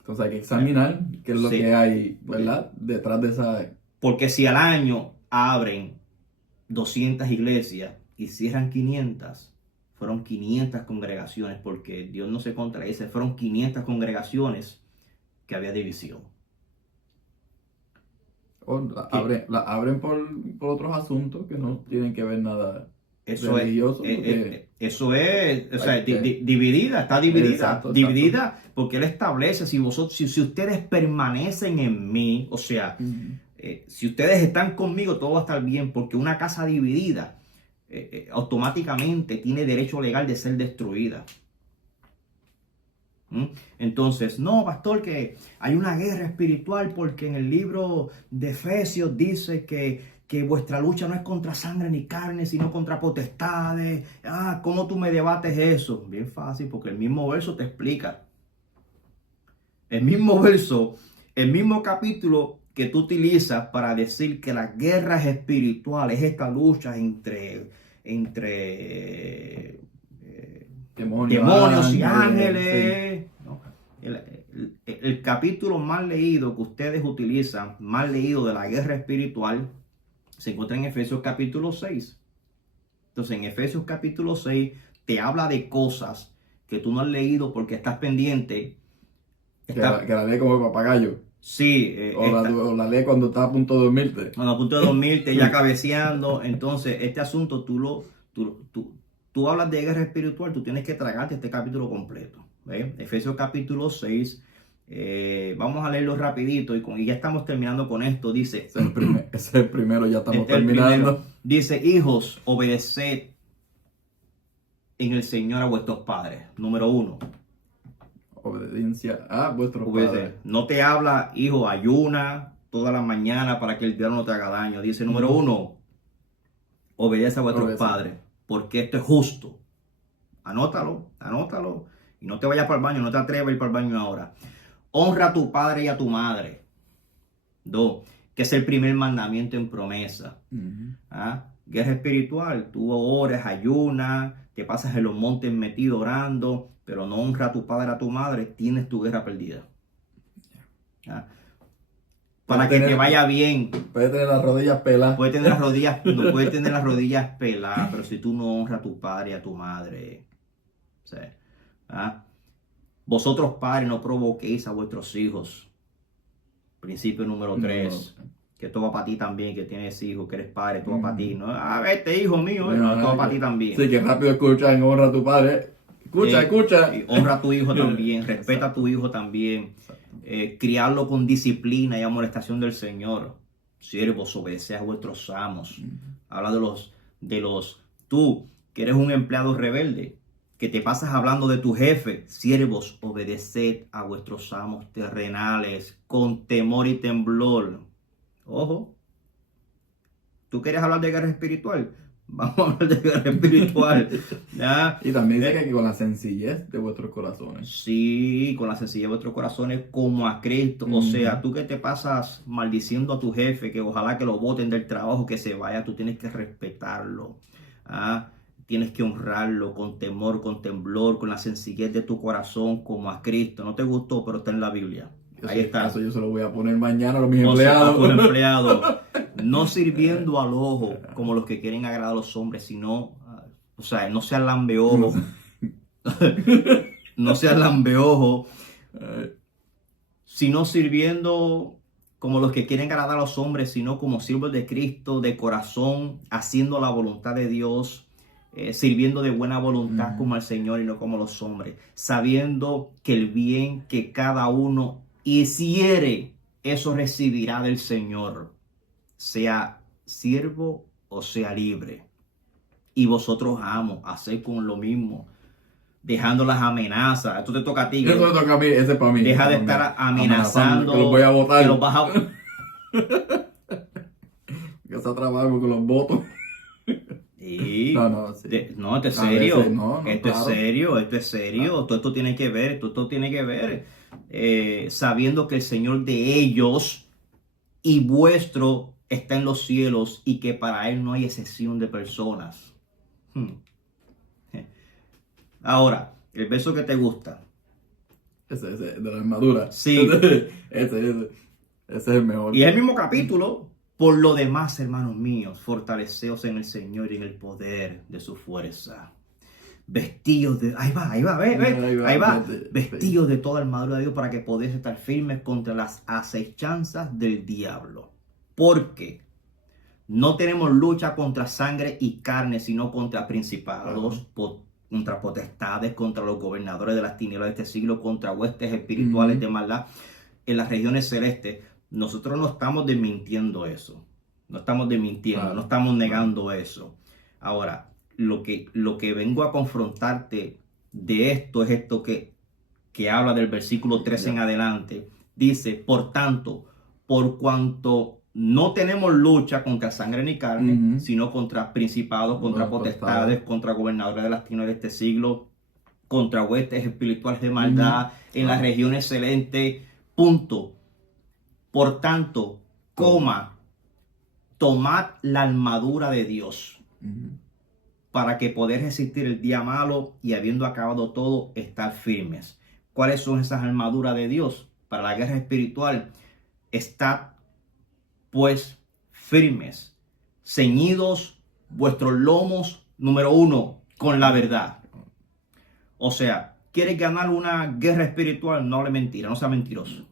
Entonces hay que examinar qué es lo que hay, ¿verdad? Detrás de esa... Porque si al año abren 200 iglesias y cierran 500, fueron 500 congregaciones, porque Dios no se contradice, fueron 500 congregaciones que había división. La abren por otros asuntos que no tienen que ver nada religioso. Eso es, o sea, dividida, está dividida. Exacto. Dividida porque Él establece, si ustedes permanecen en mí, o sea, si ustedes están conmigo, todo va a estar bien, porque una casa dividida automáticamente tiene derecho legal de ser destruida. Entonces, no, pastor, que hay una guerra espiritual porque en el libro de Efesios dice que vuestra lucha no es contra sangre ni carne, sino contra potestades. ¿Cómo tú me debates eso? Bien fácil, porque el mismo verso te explica. El mismo verso, el mismo capítulo que tú utilizas para decir que las guerras espirituales, esta lucha entre demonios y ángeles. Sí. ¿No? El capítulo más leído que ustedes utilizan, más leído de la guerra espiritual, se encuentra en Efesios capítulo 6. Entonces, en Efesios capítulo 6 te habla de cosas que tú no has leído porque estás pendiente. Que la lee como el papagayo. Sí. O la lee cuando estás a punto de dormirte. Cuando a punto de dormirte, ya cabeceando. Entonces, este asunto tú hablas de guerra espiritual, tú tienes que tragarte este capítulo completo. ¿Ve? Efesios capítulo 6. Vamos a leerlo rapidito y ya estamos terminando con esto. Dice, ese es el primero, ya estamos terminando. Dice, hijos, obedeced en el Señor a vuestros padres. Número 1. Obediencia a vuestros padres. No te habla, hijo, ayuna toda la mañana para que el diablo no te haga daño. Dice, número 1, obedece a vuestros padres, porque esto es justo. Anótalo. Y no te vayas para el baño, no te atrevas a ir para el baño ahora. Honra a tu padre y a tu madre. 2, que es el primer mandamiento en promesa. Guerra espiritual, tú ores, ayunas, te pasas en los montes metido orando, pero no honra a tu padre, a tu madre, tienes tu guerra perdida. Para que te vaya bien. Puede tener las rodillas peladas. No puede tener las rodillas peladas, pero si tú no honras a tu padre y a tu madre. Vosotros padres no provoquéis a vuestros hijos. Principio número 3. Que esto va para ti también, que tienes hijos, que eres padre, esto va para ti. ¿No? Este hijo mío, esto va para ti también. Sí, que rápido escuchan, honra a tu padre. Escucha. Y honra a tu hijo también, respeta a tu hijo también. Criarlo con disciplina y amonestación del Señor. Siervos, obedeced a vuestros amos. Habla de los tú, que eres un empleado rebelde, que te pasas hablando de tu jefe. Siervos, obedeced a vuestros amos terrenales con temor y temblor. Ojo, ¿tú quieres hablar de guerra espiritual? Vamos a hablar de guerra espiritual. ¿Ya? Y también dice que con la sencillez de vuestros corazones. Sí, con la sencillez de vuestros corazones como a Cristo. O sea, tú que te pasas maldiciendo a tu jefe, que ojalá que lo boten del trabajo, que se vaya, tú tienes que respetarlo. Tienes que honrarlo con temor, con temblor, con la sencillez de tu corazón como a Cristo. No te gustó, pero está en la Biblia. Ahí está. Eso yo se lo voy a poner mañana a mis empleados. No sirviendo al ojo como los que quieren agradar a los hombres, sino, no sean lambeojo. No sean lambeojo. Sino sirviendo como los que quieren agradar a los hombres, sino como siervos de Cristo, de corazón, haciendo la voluntad de Dios. Sirviendo de buena voluntad como al Señor y no como los hombres. Sabiendo que el bien que cada uno hiciere, eso recibirá del Señor, sea siervo o sea libre. Y vosotros, amos, haced con lo mismo, dejando las amenazas. Esto te toca a ti. Esto te toca a mí, ese es para mí. Deja de estar amenazando. Que los voy a votar. Que los vas a... Que está trabajando con los votos. Sí. Sí. Esto es serio. Esto es serio. Claro. Todo esto tiene que ver. Sabiendo que el Señor de ellos y vuestro está en los cielos y que para Él no hay excepción de personas. Ahora, el verso que te gusta. Ese de la armadura. Sí. Ese es el mejor. Y es el mismo capítulo. Por lo demás, hermanos míos, fortaleceos en el Señor y en el poder de su fuerza. Vestidos de... Ahí va. Vestidos de toda armadura de Dios para que podáis estar firmes contra las acechanzas del diablo. Porque no tenemos lucha contra sangre y carne, sino contra principados, contra potestades, contra los gobernadores de las tinieblas de este siglo, contra huestes espirituales de maldad en las regiones celestes. Nosotros no estamos desmintiendo eso. No estamos negando eso. Ahora, lo que vengo a confrontarte de esto es esto que habla del versículo 13 en adelante. Dice, por tanto, por cuanto no tenemos lucha contra sangre ni carne, sino contra principados, contra potestades, contra gobernadores de las tinieblas de este siglo, contra huestes espirituales de maldad en las regiones celestes. Punto. Por tanto, tomad la armadura de Dios para que poder resistir el día malo y habiendo acabado todo, estar firmes. ¿Cuáles son esas armaduras de Dios para la guerra espiritual? Estad pues firmes, ceñidos vuestros lomos, número 1, con la verdad. O sea, quieres ganar una guerra espiritual, no hable mentira, no sea mentiroso.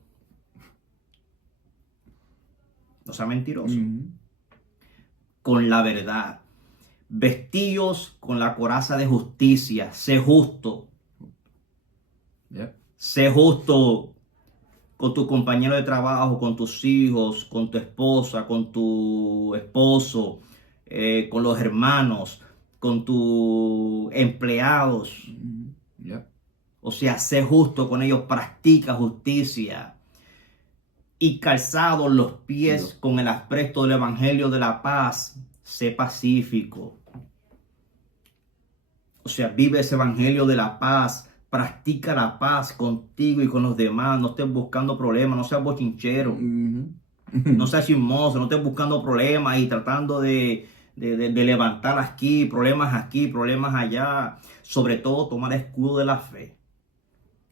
No sea mentiroso. Con la verdad. Vestidos con la coraza de justicia. Sé justo. Sé justo con tu compañero de trabajo, con tus hijos, con tu esposa, con tu esposo, con los hermanos, con tus empleados. O sea, sé justo con ellos, practica justicia. Y calzados los pies con el apresto del evangelio de la paz, sé pacífico. O sea, vive ese evangelio de la paz. Practica la paz contigo y con los demás. No estés buscando problemas. No seas bochinchero. No seas chismoso. No estés buscando problemas y tratando de levantar aquí, problemas allá. Sobre todo, tomar el escudo de la fe,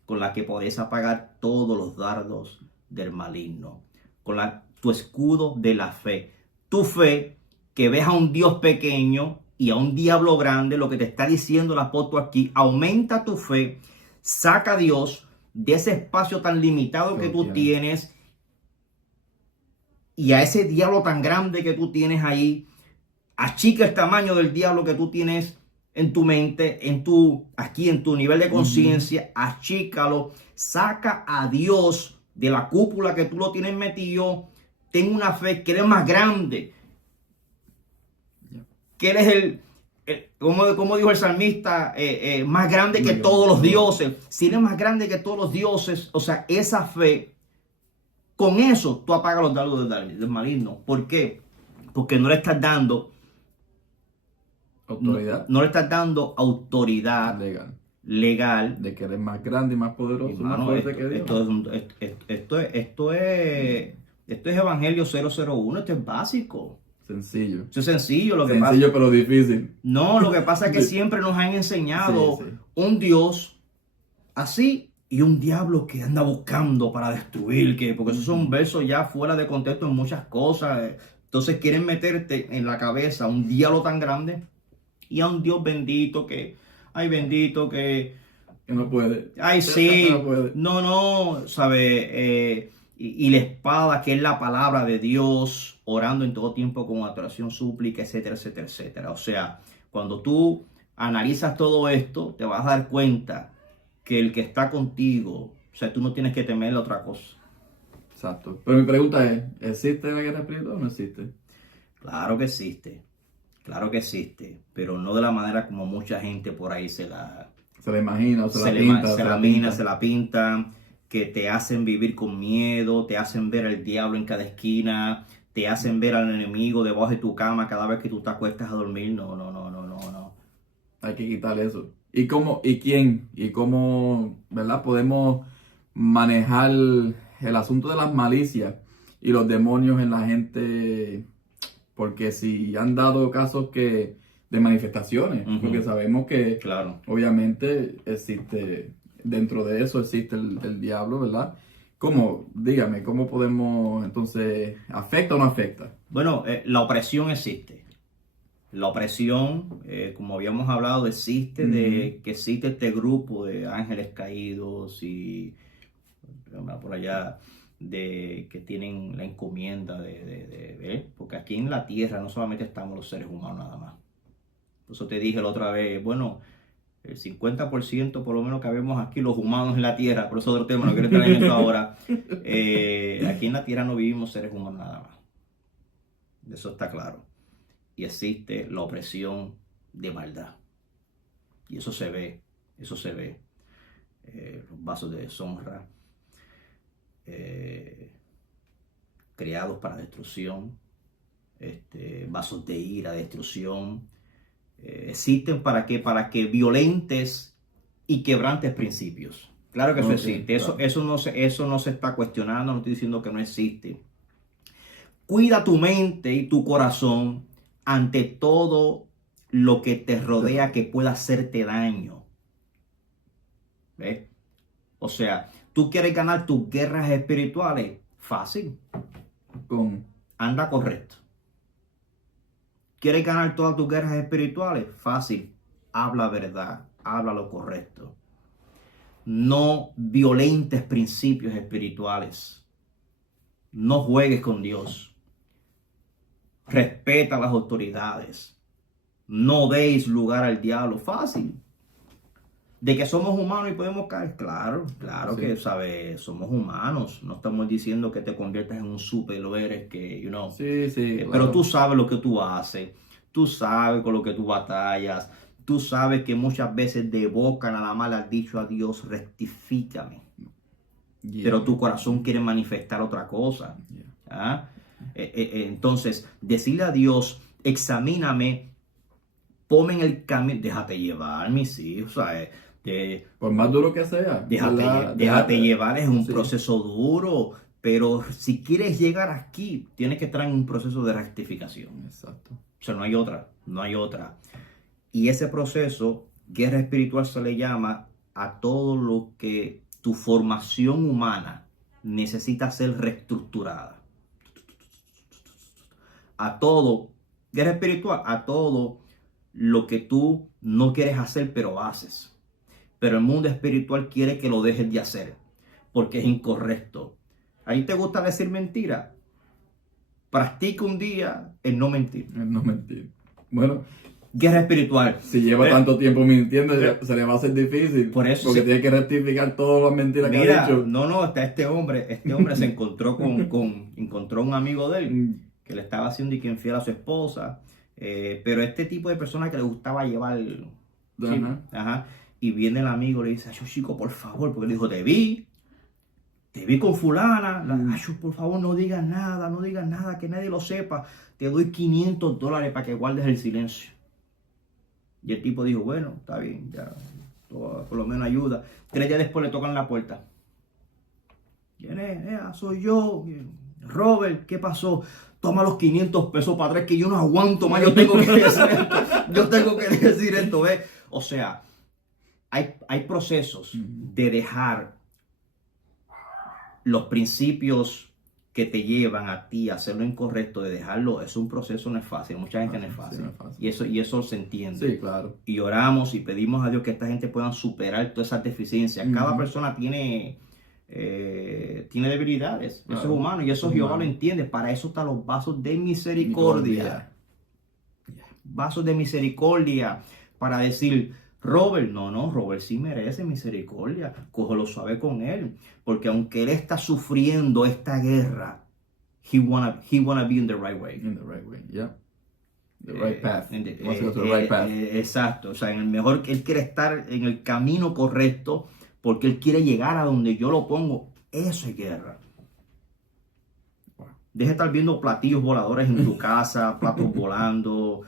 con la que podés apagar todos los dardos del maligno. Con tu escudo de la fe. Tu fe, que ves a un Dios pequeño y a un diablo grande, lo que te está diciendo el apóstol aquí, aumenta tu fe, saca a Dios de ese espacio tan limitado que tú tienes y a ese diablo tan grande que tú tienes ahí, achica el tamaño del diablo que tú tienes en tu mente, aquí en tu nivel de conciencia, achícalo, saca a Dios de la cúpula que tú lo tienes metido, ten una fe que eres más grande, que eres como dijo el salmista, más grande que todos los dioses. Si eres más grande que todos los dioses, o sea, esa fe, con eso tú apagas los dardos del maligno. ¿Por qué? Porque no le estás dando autoridad. No le estás dando autoridad legal de que eres más grande y más poderoso, más fuerte que Dios. Esto es Evangelio 001, esto es básico. Sencillo. Eso es sencillo. Sencillo pero difícil. No, lo que pasa es que siempre nos han enseñado un Dios así y un diablo que anda buscando para destruir, porque esos son versos ya fuera de contexto en muchas cosas. Entonces quieren meterte en la cabeza a un diablo tan grande y a un Dios bendito que no puede. Ay, sí. No, sabe. Y la espada, que es la palabra de Dios, orando en todo tiempo con adoración, súplica, etcétera, etcétera, etcétera. O sea, cuando tú analizas todo esto, te vas a dar cuenta que el que está contigo, o sea, tú no tienes que temerle otra cosa. Exacto. Pero mi pregunta es, ¿existe la guerra espiritual o no existe? Claro que existe. Claro que existe. Pero no de la manera como mucha gente por ahí se la imagina o se la pinta. Que te hacen vivir con miedo, te hacen ver al diablo en cada esquina, te hacen ver al enemigo debajo de tu cama cada vez que tú te acuestas a dormir. No. Hay que quitarle eso. ¿Y cómo, ¿verdad? Podemos manejar el asunto de las malicias y los demonios en la gente? Porque si han dado casos de manifestaciones, porque sabemos que obviamente existe... Dentro de eso existe el diablo, ¿verdad? Dígame, ¿cómo podemos entonces, afecta o no afecta? Bueno, la opresión existe. La opresión, como habíamos hablado, existe, de que existe este grupo de ángeles caídos y por allá que tienen la encomienda porque aquí en la tierra no solamente estamos los seres humanos nada más. Por eso te dije la otra vez, bueno, el 50% por lo menos que vemos aquí los humanos en la tierra, por eso otro tema, no quiero entrar en eso ahora. Aquí en la tierra no vivimos seres humanos nada más. Eso está claro. Y existe la opresión de maldad. Y eso se ve. Los vasos de deshonra, creados para destrucción, vasos de ira, destrucción. Existen para que violentes y quebrantes principios. Claro que eso existe. Claro. Eso no se está cuestionando. No estoy diciendo que no existe. Cuida tu mente y tu corazón ante todo lo que te rodea que pueda hacerte daño. ¿Ves? O sea, tú quieres ganar tus guerras espirituales. Fácil. Anda correcto. ¿Quieres ganar todas tus guerras espirituales? Fácil. Habla verdad. Habla lo correcto. no violentes principios espirituales. No juegues con Dios. Respeta a las autoridades. No deis lugar al diablo. Fácil. De que somos humanos y podemos caer. Claro Sí. que, ¿sabes? Somos humanos. No estamos diciendo que te conviertas en un superhéroe que, Sí, sí, pero claro. tú sabes lo que tú haces. Tú sabes con lo que tú batallas. Tú sabes que muchas veces de boca nada más le has dicho a Dios, rectifícame. Yeah. Pero tu corazón quiere manifestar otra cosa. Yeah. ¿Ah? Entonces, decirle a Dios, examíname, ponme en el camino, déjate llevar, mis hijos, ¿sabes? Por más duro que sea, ¿verdad? Déjate llevar, es un Sí. proceso duro, pero si quieres llegar aquí, tienes que estar en un proceso de rectificación. Exacto. O sea, no hay otra. Y ese proceso, guerra espiritual, se le llama a todo lo que tu formación humana necesita ser reestructurada. A todo, guerra espiritual, a todo lo que tú no quieres hacer, pero haces. Pero el mundo espiritual quiere que lo dejes de hacer, porque es incorrecto. ¿A ti te gusta decir mentira? Practica un día el no mentir. No mentir. Bueno, Guerra espiritual. si lleva tanto tiempo mintiendo, se le va a hacer difícil. Por eso porque tiene que rectificar todas las mentiras que ha dicho. está este hombre se encontró encontró un amigo de él que le estaba haciendo y que infiel a su esposa. Pero este tipo de persona que le gustaba llevar. Ajá. Ajá. Y viene el amigo y le dice, chico, por favor, porque le dijo, te vi con fulana, por favor, no digas nada, que nadie lo sepa, te doy $500 para que guardes el silencio. Y el tipo dijo, bueno, está bien, ya, por lo menos ayuda. 3 días después le tocan la puerta. ¿Quién es? Soy yo. Robert, ¿qué pasó? Toma los $500 para atrás, que yo no aguanto más, yo tengo que decir esto, ¿ves? O sea, hay procesos de dejar los principios que te llevan a ti a hacer lo incorrecto, de dejarlo. Es un proceso, no es fácil. Mucha gente no es fácil. Sí, no es fácil. Y eso se entiende. Sí, claro. Y oramos y pedimos a Dios que esta gente pueda superar todas esas deficiencias. Cada persona tiene debilidades. Claro. Eso es humano y eso Jehová lo entiende. Para eso están los vasos de misericordia. Vasos de misericordia para decir, Robert, Robert sí merece misericordia, cógelo suave con él, porque aunque él está sufriendo esta guerra, he wanna be in the right way. In the right way, yeah. The right path. Right path. Exacto, o sea, él quiere estar en el camino correcto, porque él quiere llegar a donde yo lo pongo. Eso es guerra. Deja de estar viendo platillos voladores en tu casa, platos volando.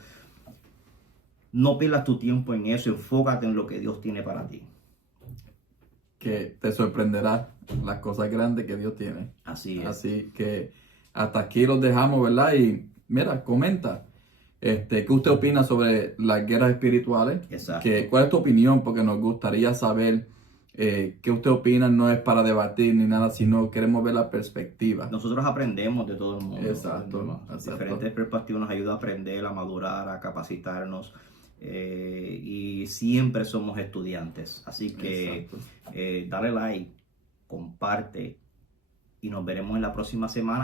No pierdas tu tiempo en eso, enfócate en lo que Dios tiene para ti. Que te sorprenderá las cosas grandes que Dios tiene. Así es. Así que hasta aquí los dejamos, ¿verdad? Y mira, comenta. ¿Qué usted opina sobre las guerras espirituales? Exacto. ¿Cuál es tu opinión? Porque nos gustaría saber qué usted opina. No es para debatir ni nada, sino queremos ver la perspectiva. Nosotros aprendemos de todo el mundo. Exacto. Diferentes perspectivas nos ayudan a aprender, a madurar, a capacitarnos. Y siempre somos estudiantes. Así que dale like, comparte y nos veremos en la próxima semana.